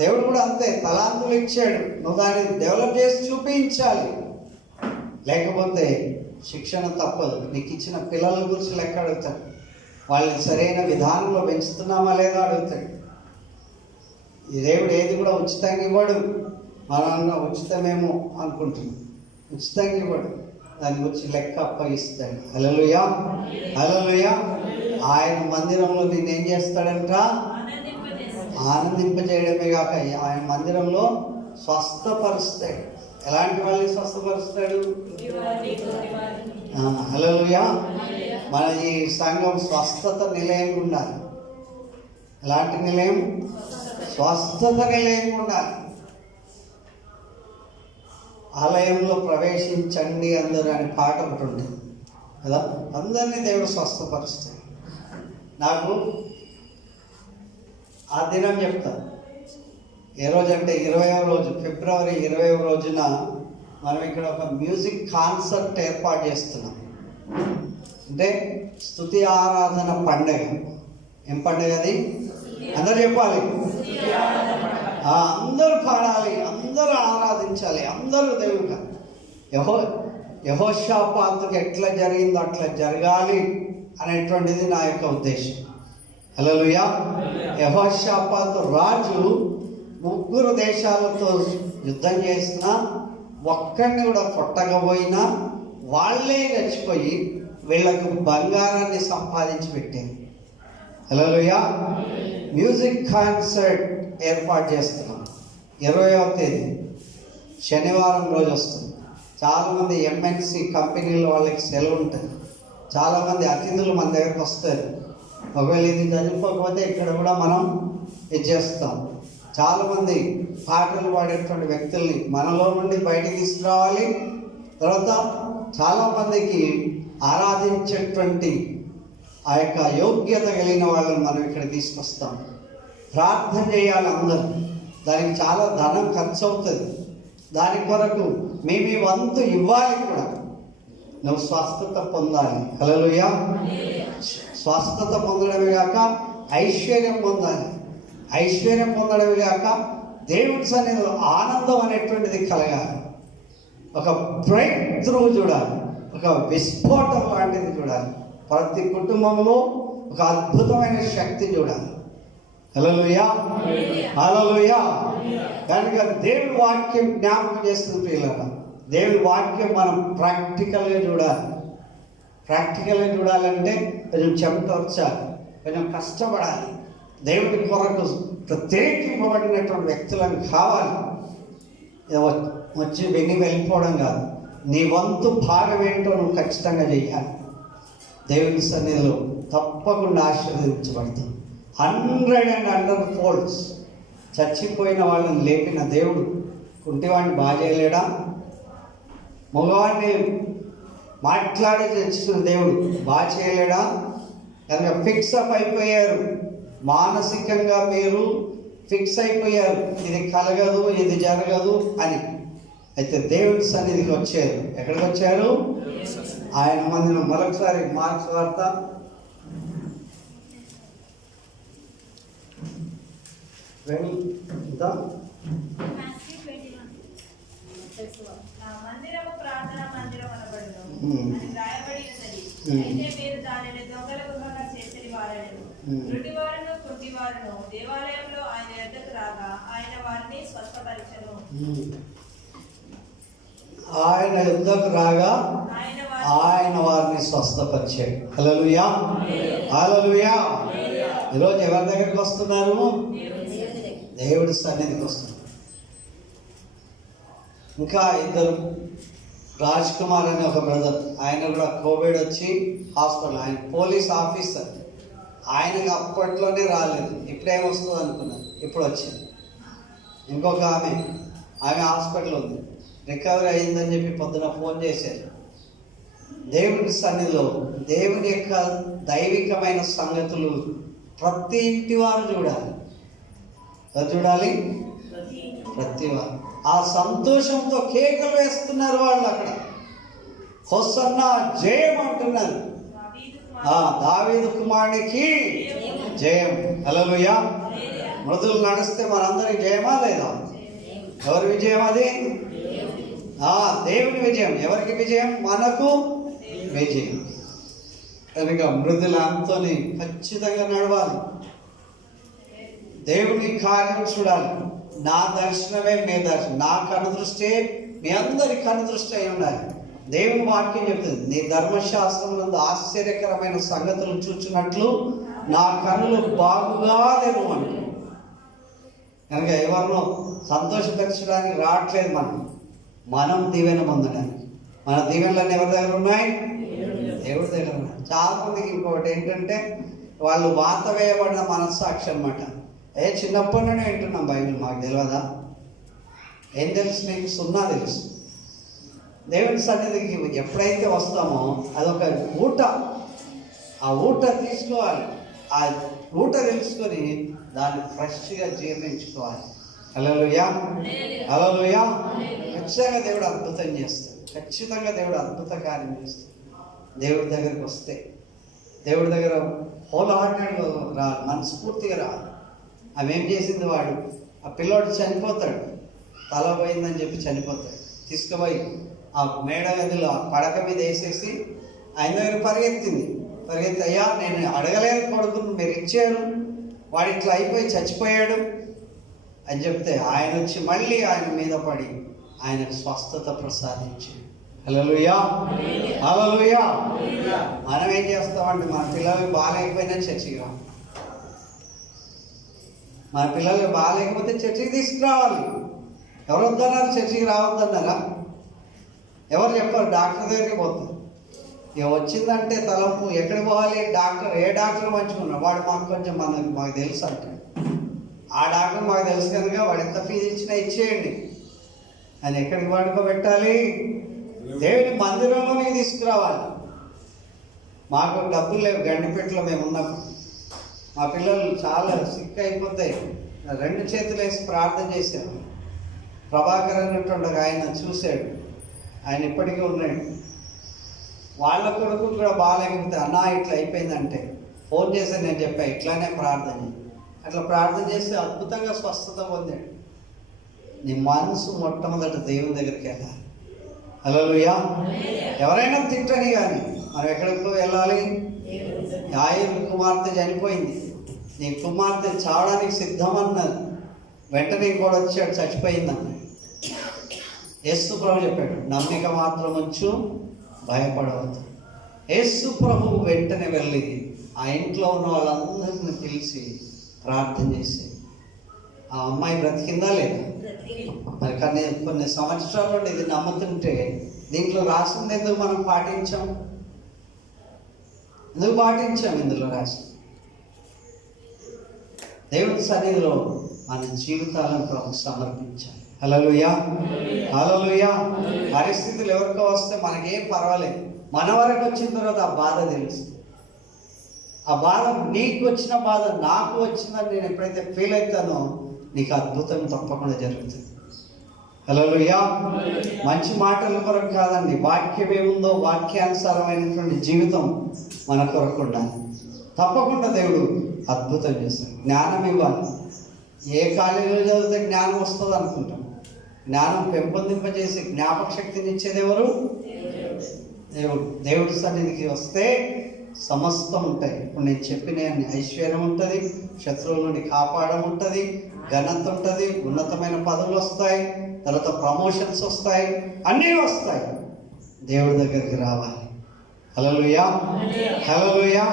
దేవుడు కూడా అంతే, తలాంతులు ఇచ్చాడు, నువ్వు దాన్ని డెవలప్ చేసి చూపించాలి. లేకపోతే శిక్షణ తప్పదు. నీకు ఇచ్చిన పిల్లల గురించి లెక్క అడుగుతాడు. వాళ్ళని సరైన విధానంలో పెంచుతున్నామా లేదా అడుగుతాడు. ఈ దేవుడు ఏది కూడా ఉచితంగా ఇవ్వడు. మనం ఉచితమేమో అనుకుంటున్నాం, ఉచితంగా ఇవ్వడు. దాని గురించి లెక్క అప్పగిస్తాడు. హల్లెలూయా, హల్లెలూయా. ఆయన మందిరంలో నిన్నేం చేస్తాడంట? ఆనందింపజేయడమే కాక ఆయన మందిరంలో స్వస్థపరుస్తాడు. ఎలాంటి వాళ్ళని స్వస్థపరుస్తాడు? హల్లెలూయా. మన ఈ సంఘం స్వస్థత నిలయంగా ఉండాలి. ఎలాంటి నిలయం? స్వస్థత నిలయంగా ఉండాలి. ఆలయంలో ప్రవేశించండి అందరూ అని పాట ఒకటి ఉంటుంది కదా, అందరినీ దేవుడు స్వస్థపరుస్తాడు. నాకు ఆ దినం చెప్తాను. ఏ రోజు అంటే 20వ రోజు, ఫిబ్రవరి 20వ రోజున మనం ఇక్కడ ఒక మ్యూజిక్ కాన్సర్ట్ ఏర్పాటు చేస్తున్నాం. అంటే స్తుతి ఆరాధన పండగ. ఏం పండగ అది? అందరూ చెప్పాలి. అందరూ పాడాలి, అందరూ ఆరాధించాలి, అందరూ దేవుడుగా. యెహోషాపాతుకు ఎట్లా జరిగిందో అట్లా జరగాలి అనేటువంటిది నా యొక్క ఉద్దేశం. హల్లెలూయా. యెహోషాపాతు రాజు 3 దేశాలతో యుద్ధం చేసినా ఒక్కడిని కూడా కొట్టకపోయినా వాళ్ళే చచ్చిపోయి వీళ్ళకు బంగారాన్ని సంపాదించి పెట్టారు. హల్లెలూయా. మ్యూజిక్ కాన్సర్ట్ ఏర్పాటు చేస్తున్నాం. 20వ తేదీ శనివారం రోజు వస్తుంది. చాలామంది ఎంఎన్సి కంపెనీల వాళ్ళకి సెలవు ఉంటుంది. చాలామంది అతిథులు మన దగ్గరకు వస్తారు. ఒకవేళ ఇది చదువుకోకపోతే ఇక్కడ కూడా మనం ఇది చేస్తాం. చాలామంది పాటలు పాడేటువంటి వ్యక్తుల్ని మనలో నుండి బయటికి తీసుకురావాలి. తర్వాత చాలామందికి ఆరాధించేటువంటి ఆ యొక్క యోగ్యత కలిగిన వాళ్ళని మనం ఇక్కడ తీసుకొస్తాం. ప్రార్థన చేయాలి అందరూ. దానికి చాలా ధనం ఖర్చు అవుతుంది. దాని కొరకు మీ వంతు ఇవ్వాలి కూడా. నువ్వు స్వస్థత పొందాలి. హల్లెలూయా. స్వస్థత పొందడమే కాక ఐశ్వర్యం పొందాలి. ఐశ్వర్యం పొందడమే కాక దేవుడి సన్నిధిలో ఆనందం అనేటువంటిది కలగాలి. ఒక బ్రేక్ త్రూ చూడాలి. ఒక విస్ఫోటం లాంటిది చూడాలి. ప్రతి కుటుంబంలో ఒక అద్భుతమైన శక్తి చూడాలి. హల్లెలూయా, హల్లెలూయా. కనుక దేవుడి వాక్యం జ్ఞాపకం చేస్తుంది పిల్లలు. దేవుడి వాక్యం మనం ప్రాక్టికల్గా చూడాలి. ప్రాక్టికల్గా చూడాలంటే కొంచెం చెమట వచ్చాలి, కొంచెం కష్టపడాలి. దేవుడి కొరకు ప్రత్యేకింపబడినటువంటి వ్యక్తులను కావాలి. వచ్చి విని వెళ్ళిపోవడం కాదు. నీ వంతు భాగం ఏంటో నువ్వు ఖచ్చితంగా చేయాలి. దేవుని సన్నిధిలో తప్పకుండా ఆశీర్వదించబడతాం. 100 ఫోల్డ్స్. చచ్చిపోయిన వాళ్ళని లేపిన దేవుడు కుంటివాడిని బాగా చేయలేడా? మగవాడిని మాట్లాడి తెచ్చిన దేవుడు బాగా చేయలేడా? కనుక ఫిక్సప్ అయిపోయారు. మానసికంగా మీరు ఫిక్స్ అయిపోయారు, ఇది కలగదు, ఇది జరగదు అని. అయితే దేవుని సన్నిధికి వచ్చారు. ఎక్కడికి వచ్చారు? ఆయన మందిరం. మరొకసారి మార్క్స్ వార్త 20 మందిరము ప్రార్థనా మందిరం అనబడును అని రాయబడి ఉన్నది. అయితే మీరు దానిని దొంగల గృహంగా చేసేది వారలేదు. గుడ్డివారును కుంటివారును దేవాలయంలో ఆయన యొద్దకు రాగా ఆయన వారిని స్వస్థపరిచెను. ఆయన యుద్ధకు రాగా ఆయన వారిని స్వస్థపరిచాడు. హల్లెలూయా, హల్లెలూయా. ఈరోజు ఎవరి దగ్గరికి వస్తున్నారు? దేవుడి సన్నిధికి వస్తున్నారు. ఇంకా ఇద్దరు, రాజ్ కుమార్ అనే ఒక బ్రదర్, ఆయన కూడా కోవిడ్ వచ్చి హాస్పిటల్. ఆయన పోలీస్ ఆఫీసర్. ఆయనకు అప్పట్లోనే రాలేదు, ఇప్పుడేమొస్తుంది అనుకున్నారు, ఇప్పుడు వచ్చింది. ఇంకొక ఆమె హాస్పిటల్ ఉంది, రికవరీ అయిందని చెప్పి పొద్దున ఫోన్ చేశారు. దేవుని సన్నిధిలో దేవుని యొక్క దైవికమైన సంగతులు ప్రతి ఇంటి వారు చూడాలి. చూడాలి ప్రతి వారు. ఆ సంతోషంతో కేకలు వేస్తున్నారు వాళ్ళు. అక్కడ హోసన్నా జయం అంటున్నారు. దావీదు కుమారునికి జయం. హల్లెలూయా. మృదులు నడిస్తే మనందరికి జయమా లేదా? ఎవరి విజయం అది? దేవుని విజయం. ఎవరికి విజయం? మనకు విజయం. కనుక మృదులంతో ఖచ్చితంగా నడవాలి. దేవుని కార్యం చూడాలి. నా దర్శనమే మీ దర్శనం, నా కనుదృష్టి మీ అందరి కనుదృష్టి అయి ఉండాలి. దేవుని వాక్యం చెప్తుంది, నీ ధర్మశాస్త్రంలో ఆశ్చర్యకరమైన సంగతులు చూచినట్లు నా కనులు బాగుగా తెరవండి. కనుక ఎవరినో సంతోషపరచడానికి రావట్లేదు మనం దీవెన పొందడానికి. మన దీవెనలన్నీ ఎవరి దగ్గర ఉన్నాయి? దేవుడి దగ్గర ఉన్నాయి. చాలా మందికి ఇంకొకటి ఏంటంటే, వాళ్ళు వాత వేయబడిన మనస్సాక్షి అనమాట. చిన్నప్పటి నుండి వింటున్నాం బైబిల్, మాకు తెలియదా? ఏం తెలుసు నీకు? సున్నా తెలుసు. దేవుని సన్నిధికి ఎప్పుడైతే వస్తామో అదొక ఊట. ఆ ఊట తీసుకోవాలి. ఆ ఊట తెలుసుకొని దాన్ని ఫ్రెష్గా జీర్ణించుకోవాలి. హల్లెలూయా, హల్లెలూయా. ఖచ్చితంగా దేవుడు అద్భుతం చేస్తాడు. ఖచ్చితంగా దేవుడు అద్భుత కార్యం చేస్తాడు. దేవుడి దగ్గరికి వస్తే, దేవుడి దగ్గర హోల్ హార్టెడ్గా రాలి, మనస్ఫూర్తిగా రాలి. అవి ఏం చేసింది? వాడు ఆ పిల్లోడు చనిపోతాడు, తల పోయిందని చెప్పి చనిపోతాడు. తీసుకుపోయి ఆ మేడ గదిలో ఆ పడక మీద వేసేసి ఆయన దగ్గర పరిగెత్తింది. అయ్యా, నేను అడగలేదు కొడుకును, మీరు ఇచ్చారు, వాడు ఇట్లా అయిపోయి చచ్చిపోయాడు అని చెప్తే ఆయన వచ్చి మళ్ళీ ఆయన మీద పడి ఆయనకు స్వస్థత ప్రసాదించాడు. హల్లెలూయా, హల్లెలూయా. మనం ఏం చేస్తామంటే, మన పిల్లలు బాగాలేకపోయినా చర్చికి రా. మా పిల్లలు బాగాలేకపోతే చర్చికి తీసుకురావాలి. ఎవరు వద్దన్నారు? చర్చికి రావద్దన్నారా? ఎవరు చెప్పారు? డాక్టర్ దగ్గరికి పోతారు. ఇక వచ్చిందంటే తలంపు ఎక్కడికి పోవాలి? ఏ డాక్టర్ మంచుకున్నాడు వాడు మాకు కొంచెం మాకు తెలుసు అంటాడు. ఆ డాక్టర్ మాకు తెలుసు కనుక వాడు ఎంత ఫీజు ఇచ్చినా ఇచ్చేయండి అని ఎక్కడికి పడుకోబెట్టాలి? దేవుని మందిరంలోనే తీసుకురావాలి. మాకు డబ్బులు లేవు. గండిపెట్టలో మేము ఉన్నప్పుడు మా పిల్లలు చాలా సిక్ అయిపోతాయి. 2 చేతులు వేసి ప్రార్థన చేశారు. ప్రభాకర్ అన్నట్టు ఆయన చూశాడు. ఆయన ఇప్పటికీ ఉన్నాడు. వాళ్ళ కొడుకు కూడా బాగాలేకపోతే అన్నా ఇట్లా అయిపోయిందంటే ఫోన్ చేసి నేను చెప్పా ఇట్లానే ప్రార్థన. అట్లా ప్రార్థన చేస్తే అద్భుతంగా స్వస్థత పొందాడు. నీ మనసు మొట్టమొదట దేవుని దగ్గరికి వెళ్ళాలి. హల్లెలూయా. ఎవరైనా తిట్టని కానీ మనం ఎక్కడికి వెళ్ళాలి? యాయేలు కుమార్తె చనిపోయింది. నీ కుమార్తె చావడానికి సిద్ధమన్నారు. వెంటనే కూడా వచ్చాడు, చచ్చిపోయిందన్న. యేసు ప్రభు చెప్పాడు, నమ్మిక మాత్రం ఉంచు, భయపడవద్దు. యేసు ప్రభు వెంటనే వెళ్ళి ఆ ఇంట్లో ఉన్న వాళ్ళందరినీ పిలిచి ప్రార్థన చేసి ఆ అమ్మాయి బ్రతికిందా లేదా? మరి కొన్ని సంవత్సరాల నుండి ఇది నమ్ముతుంటే దీంట్లో రాసింది ఎందుకు మనం పాటించాం? ఎందుకు పాటించాం? ఇందులో రాసి దేవుని సన్నిధిలో మన జీవితాలను ప్రభుకు సమర్పించాలి. హల్లెలూయా, హల్లెలూయా. పరిస్థితులు ఎవరికో వస్తే మనకేం పర్వాలేదు. మన వరకు వచ్చిన తర్వాత ఆ బాధ తెలుస్తుంది. ఆ బాధ నీకు వచ్చిన బాధ నాకు వచ్చిందని నేను ఎప్పుడైతే ఫీల్ అవుతానో నీకు అద్భుతం తప్పకుండా జరుగుతుంది. హల్లెలూయా. మంచి మాటల కొరకు కాదండి, వాక్యం ఏముందో వాక్యానుసారమైనటువంటి జీవితం మన కొరకు ఉండాలి. తప్పకుండా దేవుడు అద్భుతం చేస్తాడు. జ్ఞానం ఇవ్వాలి. ఏ కాలేజీలో చదివితే జ్ఞానం వస్తుంది అనుకుంటాం. జ్ఞానం పెంపొందింపజేసి జ్ఞాపక శక్తిని ఇచ్చేది ఎవరు? దేవుడు. దేవుడి సన్నిధికి వస్తే సమస్తం ఉంటాయి. ఇప్పుడు నేను చెప్పిన ఐశ్వర్యం ఉంటుంది, శత్రువుల నుండి కాపాడడం ఉంటుంది, ఘనత ఉంటుంది, ఉన్నతమైన పదవులు వస్తాయి, తర్వాత ప్రమోషన్స్ వస్తాయి, అన్నీ వస్తాయి. దేవుడి దగ్గరికి రావాలి. హల్లెలూయా, హల్లెలూయా.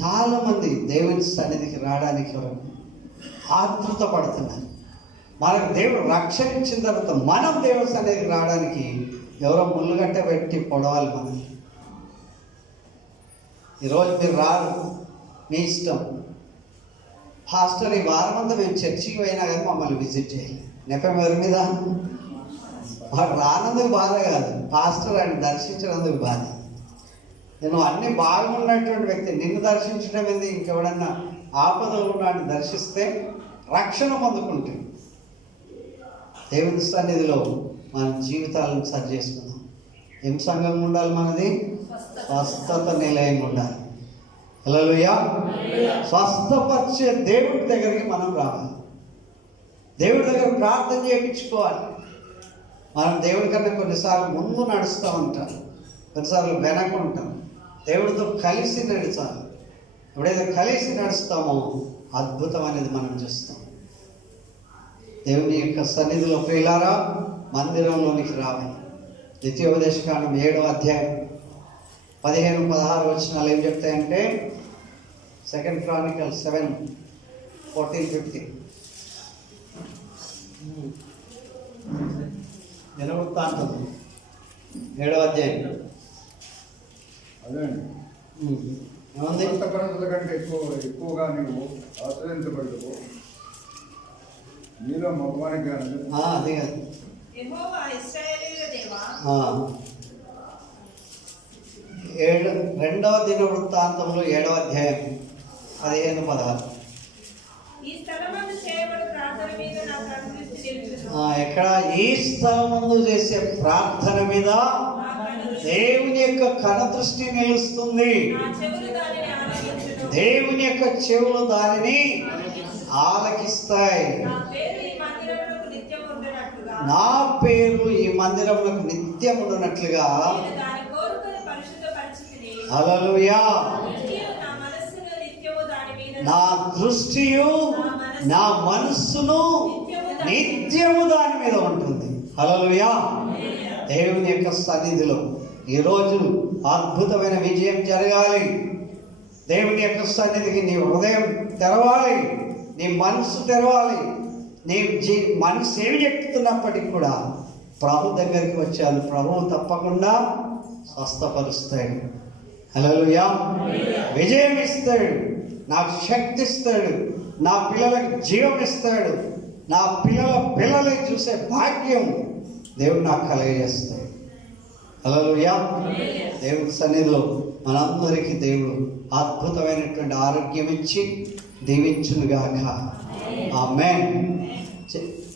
చాలా మంది దేవుని సన్నిధికి రావడానికి ఆతృత పడుతున్నారు. మనకు దేవుడు రక్షణ ఇచ్చిన తర్వాత మనం దేవుని సన్నిధికి రావడానికి ఎవరో ముళ్ళుగట్ట పెట్టి పొడవాలి మనల్ని. ఈరోజు మీరు రారు, మీ ఇష్టం. పాస్టర్ ఈ వారం అంతా మేము చర్చికి పోయినా కానీ మమ్మల్ని విజిట్ చేయాలి. నెపం ఎవరి మీద? వాడు రానందుకు బాధ కాదు, పాస్టర్ ఆయన దర్శించినందుకు బాధ. నేను అన్ని బాగున్నటువంటి వ్యక్తి నిన్ను దర్శించడం ఏంది? ఇంకెవడన్నా ఆపదలు ఉన్నాడిని దర్శిస్తే రక్షణ పొందుకుంటే దేవుని సన్నిధిలో మన జీవితాలను సరి చేసుకుందాం. ఏం సంఘం ఉండాలి మనది? స్వస్థత నిలయం ఉండాలి. హల్లెలూయా. స్వస్థపరిచే దేవుడి దగ్గరికి మనం రావాలి. దేవుడి దగ్గర ప్రార్థన చేయించుకోవాలి. మనం దేవుడి కన్నా కొన్నిసార్లు ముందు నడుస్తూ ఉంటాం, కొన్నిసార్లు వెనక ఉంటాం. దేవుడితో కలిసి నడిచాలి. ఎప్పుడైతే కలిసి నడుస్తామో అద్భుతం అనేది మనం చూస్తాం. దేవుని యొక్క సన్నిధిలో ప్రియులారా మందిరంలోనికి రావాలి. ద్వితీయోపదేశకాండం 7వ అధ్యాయం 15-16 వచనాలు ఏం చెప్తాయంటే, 2 Chronicles 7:14-15 దినవృత్తాంతం 7వ అధ్యాయం. అదే ఏముంది? పరిస్థితుల కంటే ఎక్కువగా నీవు ఆశ్రయించబడవు, నీలో మగవానికి కానీ అది కాదు. యెహోవా ఇశ్రాయేలీయుల దేవా, 2వ దినవృత్తాంతంలో 7వ అధ్యాయం 15-16 ఈ స్థలమందు చేయబడు ప్రార్థన మీద నా కనుదృష్టి నిలుచును. ఎక్కడ? ఈ స్థలమందు చేసే ప్రార్థన మీద దేవుని యొక్క కనుదృష్టి నిలుస్తుంది. నా చెవులు దానిని ఆలకించును. దేవుని యొక్క చెవులు దానిని ఆలకిస్తాయి. నా పేరు ఈ మందిరమునకు నిత్యం ఉండునట్లుగా, నా పేరు ఈ మందిరమునకు నిత్యం ఉండునట్లుగా నేను దాని కోరుకొని పరిశుద్ధపరచితిని. హల్లెలూయా. నా మనస్సును నిత్యము దాని మీద, నా దృష్టియు నా మనస్సును నిత్యము దాని మీద ఉంటుంది. హల్లెలూయా. దేవుని యొక్క సన్నిధిలో ఈరోజు అద్భుతమైన విజయం జరగాలి. దేవుని యొక్క సన్నిధికి నీ హృదయం తెరవాలి, నీ మనసు తెరవాలి. నీ మనసు ఏమి చెప్తున్నప్పటికీ కూడా ప్రభు దగ్గరికి వచ్చాను. ప్రభువు తప్పకుండా స్వస్థపరుస్తాడు. హల్లెలూయా. విజయం ఇస్తాడు, నాకు శక్తి ఇస్తాడు, నా పిల్లలకు జీవం ఇస్తాడు, నా పిల్లల్ని చూసే భాగ్యం దేవుడు నాకు కలగజేస్తాడు. హల్లెలూయా. దేవుడి సన్నిధిలో మనందరికీ దేవుడు అద్భుతమైనటువంటి ఆరోగ్యం ఇచ్చి దీవించునుగాక. ఆమేన్.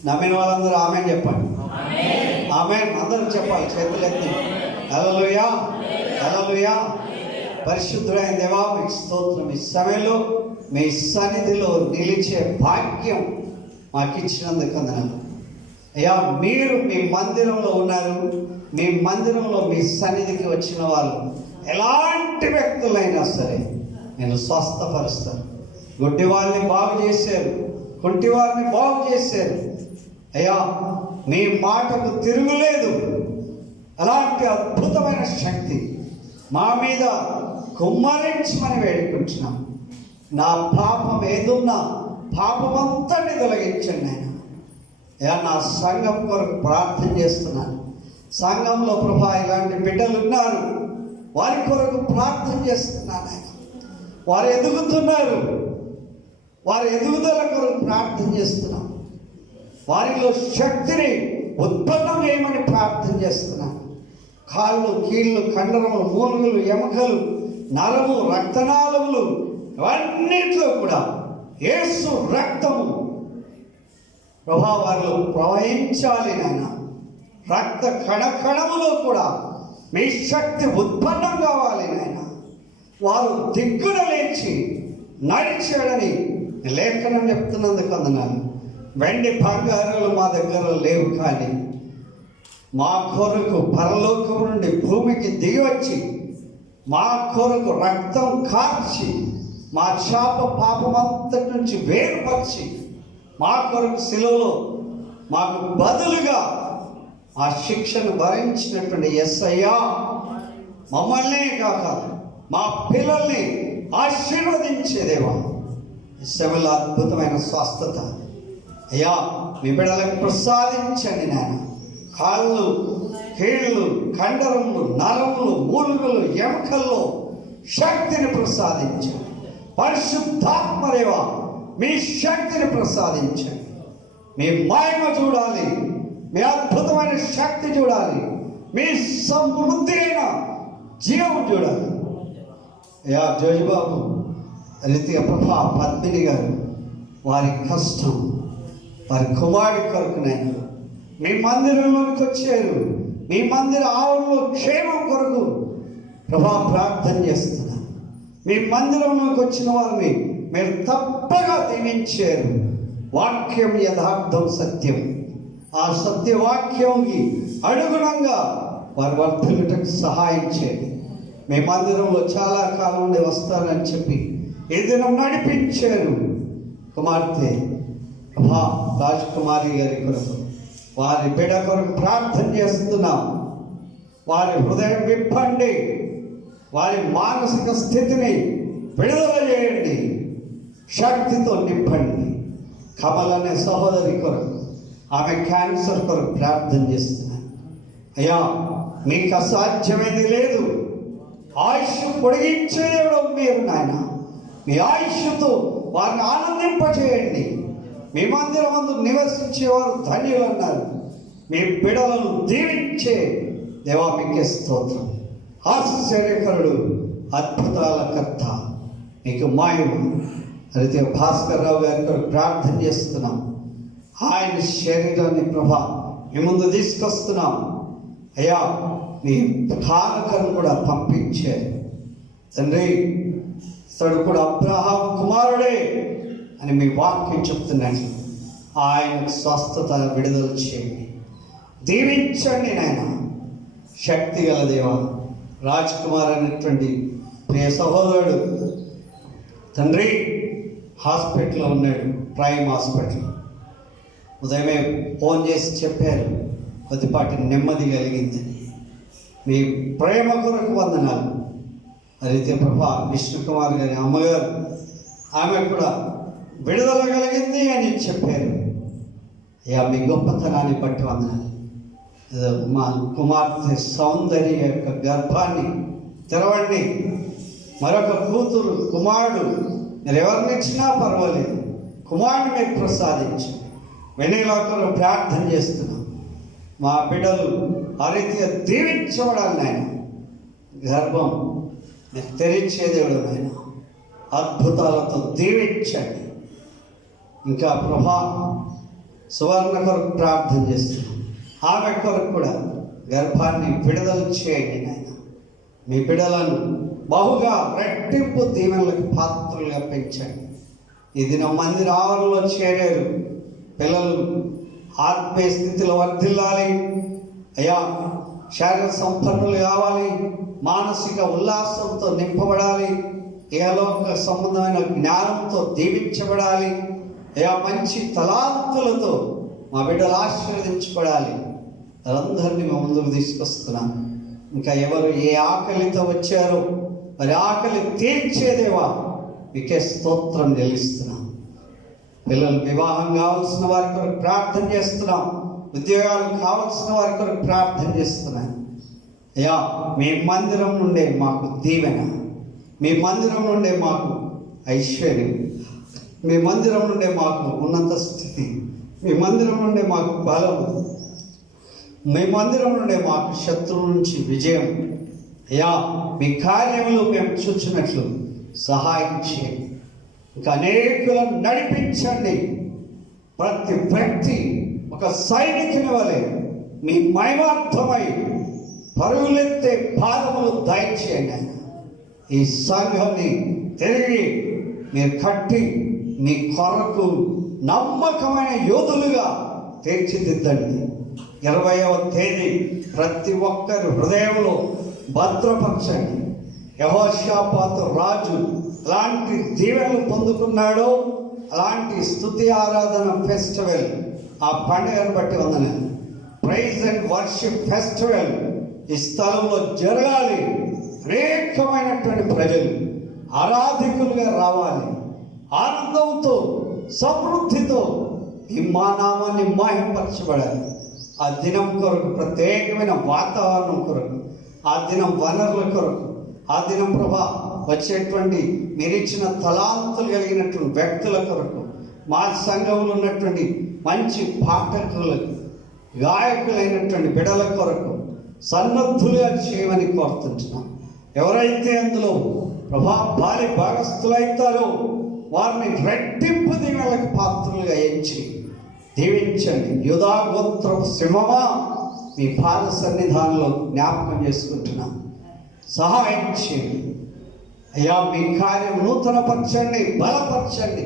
నమ్మిన వాళ్ళందరూ ఆమేన్ చెప్పండి. ఆమేన్ అందరూ చెప్పాలి, చేతులు ఎత్తి. హల్లెలూయా, హల్లెలూయా. పరిశుద్ధుడైన దేవా, మీకు స్తోత్రం. ఈ సమయంలో మీ సన్నిధిలో నిలిచే భాగ్యం మాకు ఇచ్చినందుకు వందనాలు అయ్యా. మీరు మీ మందిరంలో ఉన్నారు. మీ మందిరంలో మీ సన్నిధికి వచ్చిన వాళ్ళు ఎలాంటి వ్యక్తులైనా సరే నేను స్వస్థపరుస్తాను. గుడ్డి వారిని బాగు చేశారు, కుంటి వారిని బాగు చేశారు అయ్యా. మీ మాటకు తిరుగులేదు. అలాంటి అద్భుతమైన శక్తి మా మీద కుమ్మరించమని వేడుకుంటున్నాం. నా పాపం ఏదున్నా పాపమంతటి తొలగించండి ఆయన. అయ్యా, నా సంఘం కొరకు ప్రార్థన చేస్తున్నాను. సంఘంలో ప్రభా ఇలాంటి బిడ్డలు ఉన్నారు, వారి కొరకు ప్రార్థన చేస్తున్నాను ఆయన. వారు ఎదుగుతున్నారు, వారి ఎదుగుదల కొరకు ప్రార్థన చేస్తున్నాం. వారిలో శక్తిని ఉత్పన్నం చేయమని ప్రార్థన చేస్తున్నాను. కాళ్ళు, కీళ్ళు, కండరములు, మూలుగులు, ఎముకలు, నరము, రక్తనాళములు ఇవన్నిట్లో కూడా యేసు రక్తము ప్రభావాలు ప్రవహించాలి నాయన. రక్త కణకణములో కూడా మీ శక్తి ఉత్పన్నం కావాలి నాయన. వారు దిగ్గున లేచి నడిచాడని లేఖనం చెప్తున్నందుకు వందనాలు. వెండి బంగారాలు మా దగ్గర లేవు, కానీ మా కొరకు పరలోకం నుండి భూమికి దిగి వచ్చి మా కొరకు రక్తం కార్చి మా శాప పాపమంతటి నుంచి వేరుపరిచి మా కొరకు శిలువలో మాకు బదులుగా ఆ శిక్షను భరించినటువంటి యేసయ్యా, మమ్మల్ని కాక మా పిల్లల్ని ఆశీర్వదించేదేవా. శ్రమల అద్భుతమైన స్వస్థత అయ్యా మీ బిడ్డలకు ప్రసాదించండి నాయన. కాళ్ళు, కీళ్ళు, కండరములు, నరములు, మూలుగులు, ఎముకల్లో శక్తిని ప్రసాదించండి. పరిశుద్ధాత్మదేవా, మీ శక్తిని ప్రసాదించండి. మీ మహిమ చూడాలి, మీ అద్భుతమైన శక్తి చూడాలి, మీ సమృద్ధి అయిన జీవం చూడాలి. అయ్యా జోజిబాబు రీతిగా ప్రభా పద్మిని గారు వారి కష్టం, వారి కుమారుడి కొరకునైనా మీ మందిరంలోకి వచ్చారు. మీ మందిర ఆవరణలో క్షేమం కొరకు ప్రభా ప్రార్థన చేస్తున్నాను. మీ మందిరంలోకి వచ్చిన వారిని మీరు తప్పగా దీవించారు. వాక్యం యథార్థం, సత్యం. ఆ సత్యవాక్యంకి అనుగుణంగా వారు వర్ధలుటకు సహాయం చేయండి. మీ మందిరంలో చాలా కాలం నుండి వస్తానని చెప్పి ఈ దినం నడిపించారు. కుమార్తె రాజకుమారి గారి కొరకు, వారి బిడ్డ కొరకు ప్రార్థన చేస్తున్నాం. వారి హృదయం విప్పండి, వారి మానసిక స్థితిని విడుదల చేయండి, శక్తితో నింపండి. కమల్ అనే సహోదరి కొరకు, ఆమె క్యాన్సర్ కొరకు ప్రార్థన చేస్తున్నాను. అయ్యా మీకు అసాధ్యమైనది లేదు. ఆయుష్ పొడిగించేయడం మీరు నాయన. మీ ఆయుష్తో వారిని ఆనందింపచేయండి. మీ మందిరమందు నివసించేవారు ధన్యులు అన్నారు. మీ బిడలను దీవించే దేవా మీకే స్తోత్రం. ఆశ్చర్యకరుడు, అద్భుతాల కర్త, మీకు మాయమ. అయితే భాస్కర్ రావు గారి కొరకు ప్రార్థన చేస్తున్నాం. ఆయన శరీరాన్ని ప్రభా మీ ముందు తీసుకొస్తున్నాం. అయ్యా మీ కానుకను కూడా పంపించారు తండ్రి. ఇతడు కూడా అబ్రహాం కుమారుడే అని మీ వాక్యం చెప్తున్నాడు. ఆయనకు స్వస్థత విడుదల చేయండి, దీవించండి నాయన. శక్తి గల దేవా, రాజ్ కుమార్ అనేటువంటి ప్రియ సహోదరుడు తండ్రి హాస్పిటల్లో ఉన్నాడు, ప్రైమ్ హాస్పిటల్. ఉదయమే ఫోన్ చేసి చెప్పారు కొద్దిపాటి నెమ్మది కలిగిందని. మీ ప్రేమ కొరకు వందనాలు. అయితే ప్రభా విష్ణుకుమార్ గారి అమ్మగారు, ఆమె కూడా విడుదల కలిగింది అని చెప్పారు. అయ్యా మీ గొప్పతనాన్ని బట్టి వందనాలు. మా కుమార్తె సౌందర్య యొక్క గర్భాన్ని తెరవండి. మరొక కూతురు కుమారుడు మీరు ఎవరినిచ్చినా పర్వాలేదు, కుమారుడు మీరు ప్రసాదించి వెనుకలో ప్రార్థన చేస్తున్నాం. మా బిడ్డలు ఆ రీతిగా దీవించబడాలి నాయన. గర్భం మీరు తెరిచే దేవుడు నాయన, అద్భుతాలతో దీవించండి. ఇంకా ప్రభా సువర్ణ కొరకు ప్రార్థన చేస్తున్నాం. ఆమె కొరకు కూడా గర్భాన్ని విడుదల చేయండి నాయన. మీ బిడ్డలను బహుగా రెట్టింపు దీవెనలకు పాత్రలుగా పెంచండి. ఈ దినం మందిర ఆవరణలో చేరారు పిల్లలు ఆత్మీయ స్థితిలో వర్ధిల్లాలి. అయ్యా శారీరక సంపన్నులు కావాలి, మానసిక ఉల్లాసంతో నింపబడాలి, ఇహలోక సంబంధమైన జ్ఞానంతో దీవించబడాలి. అయ్యా మంచి తలాంతులతో మా బిడ్డలు ఆశీర్వదించబడాలి. అందరినీ మేము ముందుకు తీసుకొస్తున్నాం. ఇంకా ఎవరు ఏ ఆకలితో వచ్చారో మరి ఆకలి తీర్చేదేవా మీకే స్తోత్రం చెల్లిస్తున్నాం. పిల్లలు వివాహం కావాల్సిన వారి కొరకు ప్రార్థన చేస్తున్నాం. ఉద్యోగాలు కావాల్సిన వారి కొరకు ప్రార్థన చేస్తున్నాం. అయ్యా మీ మందిరం నుండే మాకు దీవెన, మీ మందిరం నుండే మాకు ఐశ్వర్యం, మీ మందిరం నుండే మాకు ఉన్నత స్థితి, మీ మందిరం నుండే మాకు బలము, మీ మందిరం నుండే మాకు శత్రువు నుంచి విజయం. అయ్యా మీ కార్యములు మేము చూచినట్లు సహాయం చేయండి. ఇంకా అనేకులను నడిపించండి. ప్రతి వ్యక్తి ఒక సైనికుని వలె మీ మహిమార్థమై పరుగులెత్తే పాదములు దయచేయండి. ఆయన ఈ సంఘాన్ని తిరిగి మీరు కట్టి మీ కొరకు నమ్మకమైన యోధులుగా తీర్చిదిద్దండి. 20వ తేదీ ప్రతి ఒక్కరి హృదయంలో భద్రపరచండి. యెహోషాపాతు రాజు అలాంటి దీవెనలు పొందుకున్నాడో అలాంటి స్తుతి ఆరాధన ఫెస్టివల్, ఆ పండుగను బట్టి వందనాలు. ప్రైజ్ అండ్ వర్షిప్ ఫెస్టివల్ ఈ స్థలంలో జరగాలి. అనేకమైనటువంటి ప్రజలు ఆరాధికులుగా రావాలి. ఆనందంతో సమృద్ధితో ఈ మా నామాన్ని మహిమపరచబడాలి. ఆ దినం కొరకు ప్రత్యేకమైన వాతావరణం కొరకు, ఆ దినం వనరుల కొరకు, ఆ దినం ప్రభా వచ్చేటువంటి మీరిచ్చిన తలాంతులు కలిగినటువంటి వ్యక్తుల కొరకు, మా సంఘంలో ఉన్నటువంటి మంచి పాఠకులకు, గాయకులైనటువంటి బిడల కొరకు సన్నద్ధులుగా చేయమని కోరుతుంటున్నాం. ఎవరైతే అందులో ప్రభా భారీ భాగస్థులైతారో వారిని రెట్టింపు దీవెనలకు పాత్రలుగా ఎంచి దీవించండి. యూదా గోత్రపు సింహమా మీ పాద సన్నిధానంలో జ్ఞాపకం చేసుకుంటున్నాం. సహాయం చేయండి అయ్యా. మీ కార్యం నూతనపరచండి, బలపరచండి.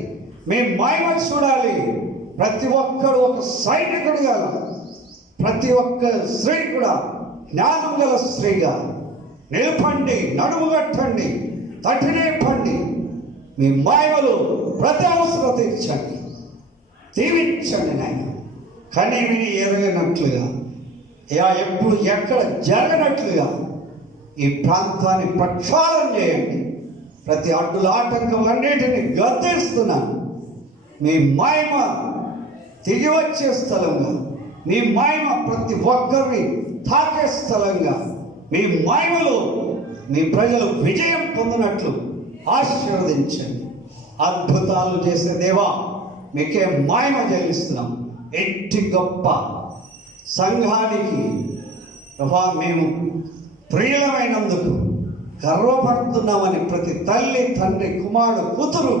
మీ మహిమ చూడాలి. ప్రతి ఒక్కడు ఒక సైనికుడిగా, ప్రతి ఒక్క స్త్రీ కూడా జ్ఞానం గల స్త్రీగా నిలపండి, నడుము కట్టండి, తటినేపండి. మీ మహిమలు ప్రతి అవసరం తీర్చండి, దీవించండి నాయన. కనీవిని ఎరగనట్లుగా అయ్యా ఎప్పుడు ఎక్కడ జరగనట్లుగా ఈ ప్రాంతాన్ని ప్రక్షాళన చేయండి. ప్రతి అడ్డుల ఆటంకములన్నిటిని గద్దిస్తున్నాను. మీ మహిమ దిగి వచ్చే స్థలంగా, మీ మహిమ ప్రతి ఒక్కరిని తాకే స్థలంగా, మీ మహిమలో మీ ప్రజలు విజయం పొందినట్లు ఆశీర్వదించండి. అద్భుతాలు చేసే దేవా మీకే మహిమ చెల్లిస్తున్నాం. ఎట్టి గొప్ప సంఘానికి ప్రభా మేము ప్రియులమైనందుకు గర్వపడుతున్నామని ప్రతి తల్లి, తండ్రి, కుమారుడు, కూతురు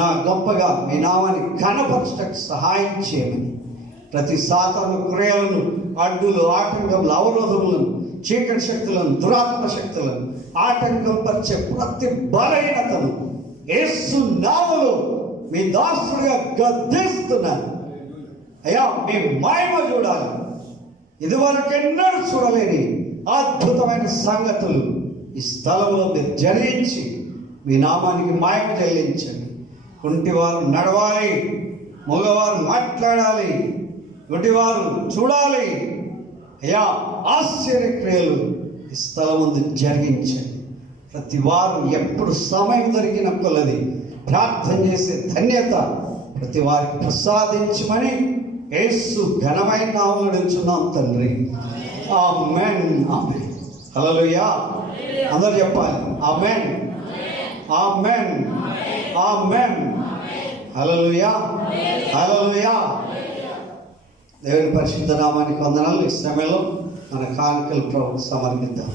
నా గొప్పగా మీ నామాన్ని కనపరచటకు సహాయం చేయమని, ప్రతి సాతాను క్రియలను, అడ్డులు, ఆటంకములు, అవరోధములను, చీకటి శక్తులను, దురాత్మ శక్తులను ఆటంకం పరిచే ప్రతి బలహీనతను యేసు నామములో మీ దాసుడిగా గద్దిస్తున్నాను. అయ్యా మీ మహిమ చూడాలి. ఇదివరకు ఎన్నడూ చూడలేని అద్భుతమైన సంగతులు ఈ స్థలంలో మీరు జరిగించి మీ నామానికి మహిమ చెల్లించండి. కుంటివారు నడవాలి, మగవారు మాట్లాడాలి, గుడ్డివారు చూడాలి. అయ్యా ఆశ్చర్యక్రియలు ఈ స్థలం ముందు జరిగించండి. ప్రతి వారు ఎప్పుడు సమయం దొరికిన కొలది ప్రార్థన చేసే ధన్యత ప్రతి వారికి ప్రసాదించమని యేసు ఘనమైన నామములో అడుగుచున్నాం తండ్రి. ఆమేన్. ఆమేన్. హల్లెలూయా. అందరూ చెప్పాలి ఆమేన్. ఆమేన్. ఆమేన్. హల్లెలూయా. హల్లెలూయా. దేవుని పరిశుద్ధ నామానికి వందనాలు. ఈ సమయంలో మన కానుకలు ప్రభువుకు సమర్పిద్దాం.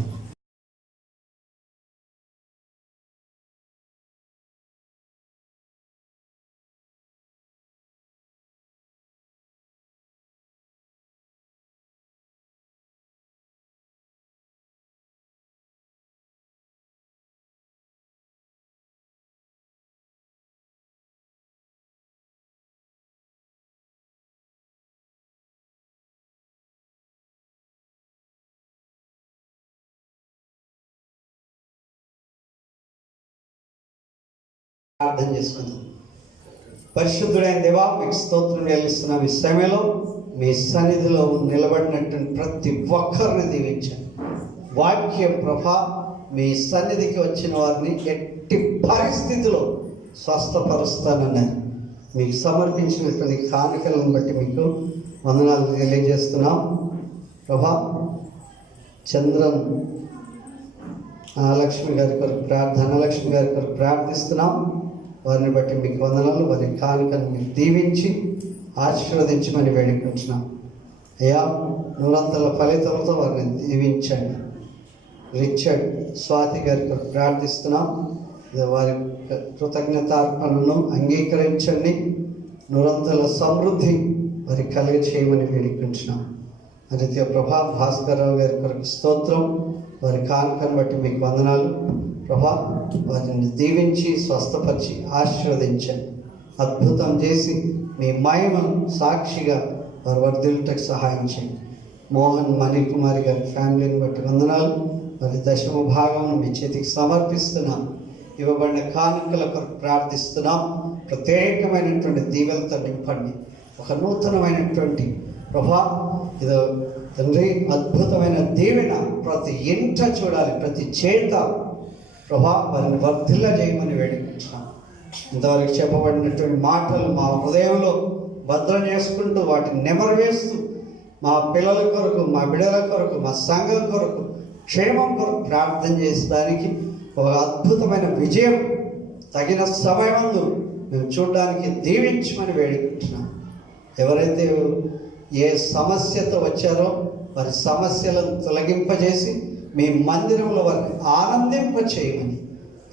ప్రార్థన చేసుకుందాం. పరిశుద్ధుడైన దేవా, మీకు స్తోత్రం చెల్లిస్తున్నాం. ఈ సమయంలో మీ సన్నిధిలో నిలబడినటువంటి ప్రతి ఒక్కరిని దీవించండి. వాక్యం ప్రభా మీ సన్నిధికి వచ్చిన వారిని ఎట్టి పరిస్థితిలో స్వస్థపరుస్తానన్నారు. మీకు సమర్పించినటువంటి కానుకలను బట్టి మీకు వందనాలు తెలియజేస్తున్నాం. ప్రభా చంద్రన్ ధనలక్ష్మి గారి కొరకు ప్రార్థిస్తున్నాం. వారిని బట్టి మీకు వందనాలు. వారి కానుకను మీరు దీవించి ఆశీర్వదించమని వేడుకుంటున్నాం. అయ్యా, నూరంతల ఫలితాలతో వారిని దీవించండి. రిచర్డ్ స్వాతి గారి కొరకు ప్రార్థిస్తున్నాం. వారి కృతజ్ఞతార్పణను అంగీకరించండి. నూరంతల సమృద్ధి వారి కలిగ చేయమని వేడుకుంటున్నాం. అయితే ప్రభా భాస్కర్ రావు గారి కొరకు స్తోత్రం. వారి కానుకను బట్టి మీకు వందనాలు. ప్రభా వారిని దీవించి స్వస్థపరిచి ఆశీర్వదించండి. అద్భుతం చేసి మీ మహిమను సాక్షిగా వారు వర్ధిల్లుటకు సహాయం చేయండి. మోహన్ మణికుమారి గారి ఫ్యామిలీని బట్టి వందనాలు. వారి దశమ భాగం మీ చేతికి సమర్పిస్తున్నాం. ఇవ్వబడిన కానుకల కొరకు ప్రార్థిస్తున్నాం. ప్రత్యేకమైనటువంటి దీవెలతో నింపండి. ఒక నూతనమైనటువంటి ప్రభా ఇదో తండ్రి అద్భుతమైన దీవెన ప్రతి ఇంట చూడాలి, ప్రతి చేత ప్రభా వారిని వర్ధిల్ల చేయమని వేడుకుంటున్నాం. ఇంతవరకు చెప్పబడినటువంటి మాటలు మా హృదయంలో భద్రం చేసుకుంటూ వాటిని నెమరువేస్తూ మా పిల్లల కొరకు, మా బిడ్డల కొరకు, మా సంఘం కొరకు, క్షేమం కొరకు ప్రార్థన చేసేదానికి ఒక అద్భుతమైన విజయం తగిన సమయమందు మేము చూడడానికి దీవించమని వేడుకుంటున్నాం. ఎవరైతే ఏ సమస్యతో వచ్చారో వారి సమస్యలను తొలగింపజేసి మీ మందిరంలో వారిని ఆనందింప చేయమని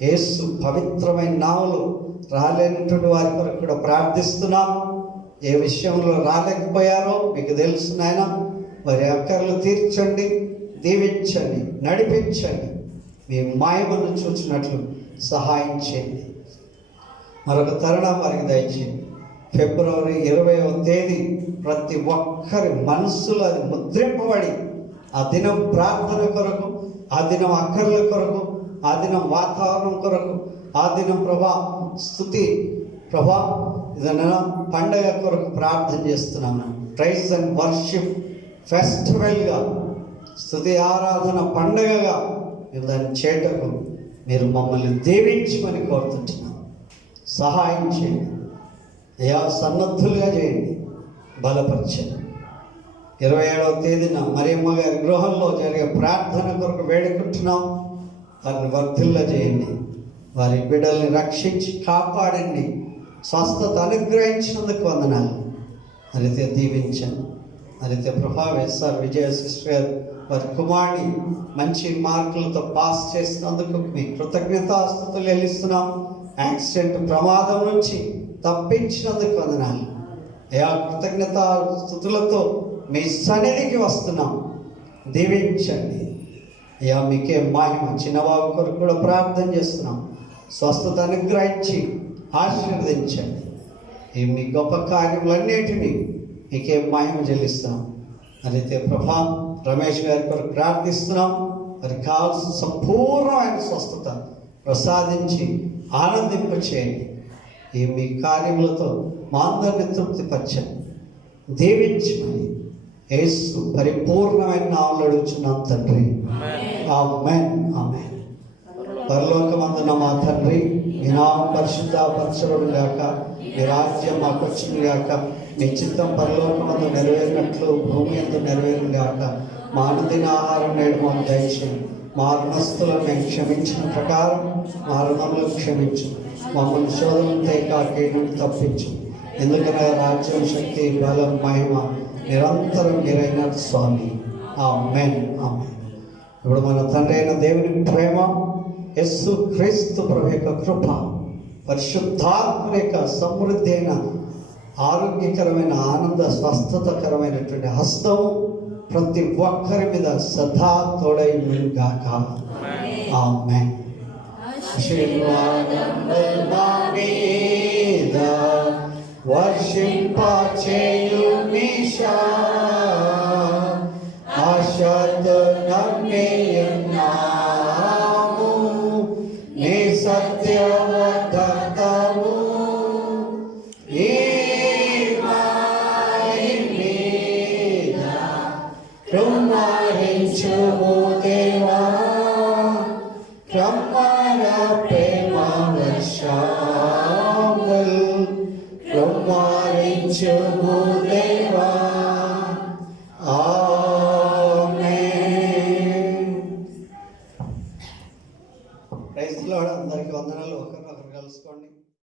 యేసు పవిత్రమైన నామములో రాలేనటువంటి వారి కొరకు కూడా ప్రార్థిస్తున్నాం. ఏ విషయంలో రాలేకపోయారో మీకు తెలుసు నాయన. వారి అక్కర్లు తీర్చండి, దీవించండి, నడిపించండి. మీ మహిమను చూసినట్లు సహాయం చేయండి. మరొక తరుణం వారికి దయచేయండి. ఫిబ్రవరి 20వ తేదీ ప్రతి ఒక్కరి మనస్సులో అది ముద్రింపబడి ఆ దినం ప్రార్థన కొరకు, ఆ దినం అక్కర్ల కొరకు, ఆ దినం వాతావరణం కొరకు, ఆ దినం ప్రభా స్తుతి ప్రభా ఏదైనా పండగ కొరకు ప్రార్థన చేస్తున్నాను. ప్రైజ్ అండ్ వర్షిప్ ఫెస్టివల్గా, స్తుతి ఆరాధన పండగగా దాన్ని చేయటకు మీరు మమ్మల్ని దీవించమని కోరుతుంటున్నాను. సహాయం చేయండి అయ్యా, సన్నద్ధులుగా చేయండి, బలపరచండి. 27వ తేదీన మరియమ్మ గారి గృహంలో జరిగే ప్రార్థన కొరకు వేడుకుంటున్నాం. వారిని వర్ధిల్ల చేయండి, వారి బిడ్డల్ని రక్షించి కాపాడండి, స్వస్థత అనుగ్రహించినందుకు వందనాలు. అయితే దీవించండి. అయితే ప్రభావేశ్వర్ విజయ సిస్టర్ వారి కుమారుని మంచి మార్కులతో పాస్ చేసినందుకు మీ కృతజ్ఞతాస్తుతులు చెల్లిస్తున్నాం. యాక్సిడెంట్ ప్రమాదం నుంచి తప్పించినందుకు వందనాలు అయ్యా. కృతజ్ఞతాస్తుతులతో మీ సన్నిధికి వస్తున్నాం. దీవించండి అయ్యా, మీకే మహిమ. చిన్నబాబు కొరకు కూడా ప్రార్థన చేస్తున్నాం. స్వస్థత అనుగ్రహించి ఆశీర్వదించండి. ఈ మీ గొప్ప కార్యములన్నిటినీ మీకే మహిమ చెల్లిస్తున్నాం. అయితే ప్రభా రమేష్ గారి కొరకు ప్రార్థిస్తున్నాం. వారికి కావాల్సిన సంపూర్ణమైన స్వస్థత ప్రసాదించి ఆనందింప చేయండి. ఈ మీ కార్యములతో మా అందరిని తృప్తిపరచండి, దీవించమని యేసు పరిపూర్ణమైన నామములో అడుగుచున్నాం తండ్రి. ఆమేన్. ఆమేన్. పరలోకమందున మా తండ్రి, మీ నామం పరిశుద్ధపరచబడును గాక, మీ రాజ్యం మాకు వచ్చును గాక, మీ చిత్తం పరలోకమందు నెరవేరినట్లు భూమి యందు నెరవేరును గాక. మా అనుదిన ఆహారం నేడు మాకు దయచేయండి. మా రుణస్తులను మేము క్షమించిన ప్రకారం మా రుణములను క్షమించు. మమ్మల్ని శోధన తేకాకి నుండి తప్పించు. ఎందుకనగా రాజ్యం, శక్తి, బలం, మహిమ నిరంతరం మీరైన స్వామి. ఆమేన్. ఆమేన్. ఇప్పుడు మన తండ్రి అయిన దేవుని ప్రేమ, యేసు క్రీస్తు ప్రభు యొక్క కృప, పరిశుద్ధాత్మ యొక్క సమృద్ధి అయిన ఆరోగ్యకరమైన ఆనంద స్వస్థతకరమైనటువంటి హస్తం ప్రతి ఒక్కరి మీద సదా తోడై గాక. ఆమేన్. ఆశీర్వాదములు మా మీద వర్షింపచేయుమీశా, ఆశతో నమ్మియున్నాము నీ సత్యవదతము. ఈ మాయి మీద కృమ్మరించుము దేవా, క్రమణ ప్రేమ వర్షముల్ కృమ్మరించుము దేవా. ఆమేన్. Praise the lord. అందరికీ వందనాలు.